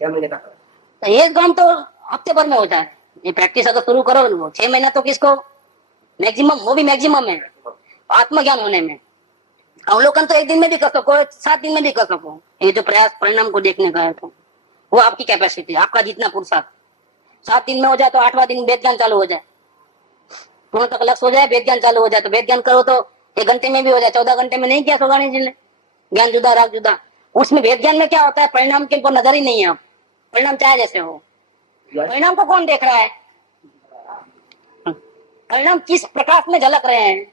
6 महीने का तो ये काम तो हफ्ते भर में होता है। ये प्रैक्टिस अगर शुरू करो वो 6 महीना तो किसको मैक्सिमम, वो भी मैक्सिमम है आत्मज्ञान होने में। अवलोकन तो 1 दिन में भी कर सको, 7 दिन में भी कर सको। ये जो प्रयास परिणाम को देखने का है तो वो आपकी कैपेसिटी, आपका जितना पुरुषार्थ। 7 दिन में हो जाए तो 8वां दिन वेद ज्ञान चालू हो जाए, पूर्ण तक लक्ष्य हो जाए, वेद ज्ञान चालू हो जाए। तो वेद ज्ञान करो तो 1 घंटे में भी हो जाए। 14 घंटे में नहीं किया सोगानी जी ने, ज्ञान जुदा राग जुदा। उसमें वेद ज्ञान में क्या होता है, परिणाम के ऊपर नजर ही नहीं है। आप परिणाम चाहे जैसे हो, परिणाम को कौन देख रहा है? परिणाम किस प्रकाश में झलक रहे हैं?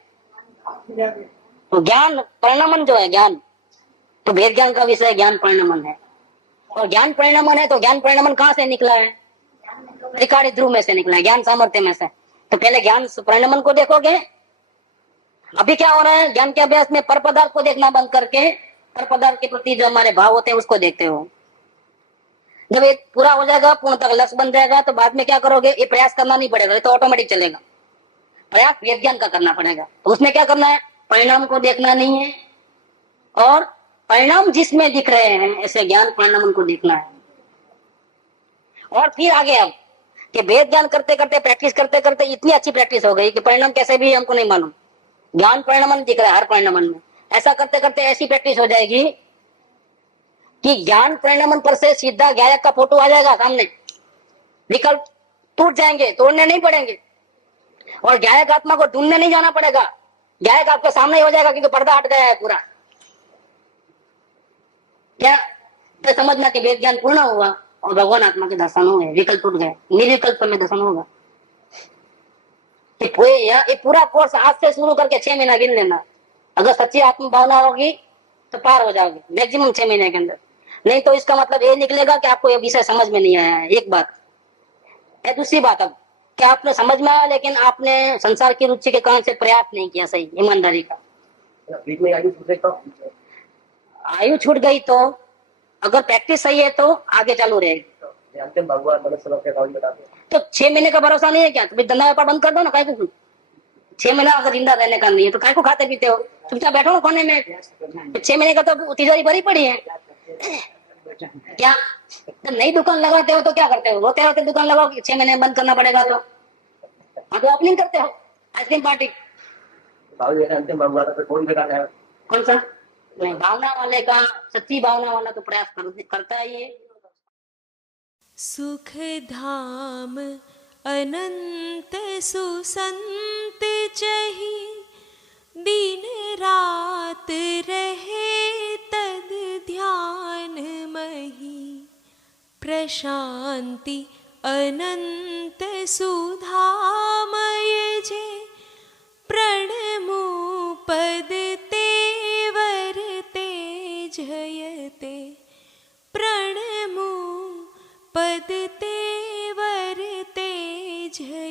तो ज्ञान परिणामन जो है ज्ञान, तो वेद ज्ञान का विषय ज्ञान परिणामन है। और ज्ञान परिणामन है तो ज्ञान परिणामन कहाँ से निकला है? त्रिकाली ध्रुव में से निकला है, ज्ञान सामर्थ्य में से। तो पहले ज्ञान परिणामन को देखोगे। अभी क्या हो रहा है, ज्ञान के अभ्यास में पर पदार्थ को देखना बंद करके पर पदार्थ के प्रति जो हमारे भाव होते हैं उसको देखते हो। जब ये पूरा हो जाएगा, पूर्णतः लक्ष्य बन जाएगा, तो बाद में क्या करोगे? ये प्रयास करना नहीं पड़ेगा, ये तो ऑटोमेटिक चलेगा। प्रयास वेद ज्ञान का करना पड़ेगा। तो उसमें क्या करना है? परिणाम को देखना नहीं है, और परिणाम जिसमें दिख रहे हैं ऐसे ज्ञान परिणाम को देखना है। और फिर आगे अब कि वेद ज्ञान करते करते, प्रैक्टिस करते करते इतनी अच्छी प्रैक्टिस हो गई कि परिणाम कैसे भी हमको नहीं मालूम, ज्ञान परिणाम दिख रहा है हर परिणाम में। ऐसा करते करते ऐसी प्रैक्टिस हो जाएगी कि ज्ञान परिणाम पर से सीधा गायक का फोटो आ जाएगा सामने। विकल्प टूट जाएंगे, तोड़ने नहीं पड़ेंगे, और गायक आत्मा को ढूंढने नहीं जाना पड़ेगा। गायक आपके सामने ही हो जाएगा क्योंकि पर्दा हट गया है पूरा। क्या तो समझना कि वेद ज्ञान पूर्ण हुआ और भगवान आत्मा के दर्शन हो गए, विकल्प टूट गए, निर्विकल्प में दर्शन होगा। ये पूरा कोर्स आज से शुरू करके 6 महीना गिन लेना। अगर सच्ची आत्म भावना होगी तो पार हो जाओगे मैक्सिमम 6 महीने के अंदर। नहीं तो इसका मतलब ये निकलेगा कि आपको ये विषय समझ में नहीं आया है, एक बात है। दूसरी बात, अब क्या आपने समझ में आया लेकिन आपने संसार की रुचि के कारण से प्रयास नहीं किया सही ईमानदारी का। बीच में आयु छूट गई तो आयु छूट गई तो अगर प्रैक्टिस सही है तो आगे चालू रहेगी। अंतिम भगवान मनुष्य स्वभाव के अकाउंट बता दो। तो 6 महीने का भरोसा नहीं है क्या? तो फिर धंधा व्यापार बंद कर दो ना। काय को 6 महीना अगर जिंदा रहने का नहीं है तो काय को खाते पीते हो? चुपचाप बैठो ना कोने में। 6 महीने का तो तिजोरी भरी पड़ी है क्या? जब नई दुकान लगाते हो तो क्या करते हो? रोते रोते दुकान लगाओ कि 6 महीने बंद करना पड़ेगा तो हाँ तो ओपनिंग करते हो आइसक्रीम पार्टी। अंतिम भगवान तो कौन बेकार है? कौन सा? नहीं, भावना वाले का, सच्ची भावना वाला तो प्रयास करता ही है। सुख धाम अनंत सुसंत चही, दिन रात रहे तद ध्यान मही। प्रशांति अनंत सुधामय जे, प्रणमो पद तेवर तेजयते। प्रणमो पद तेवर तेजयते।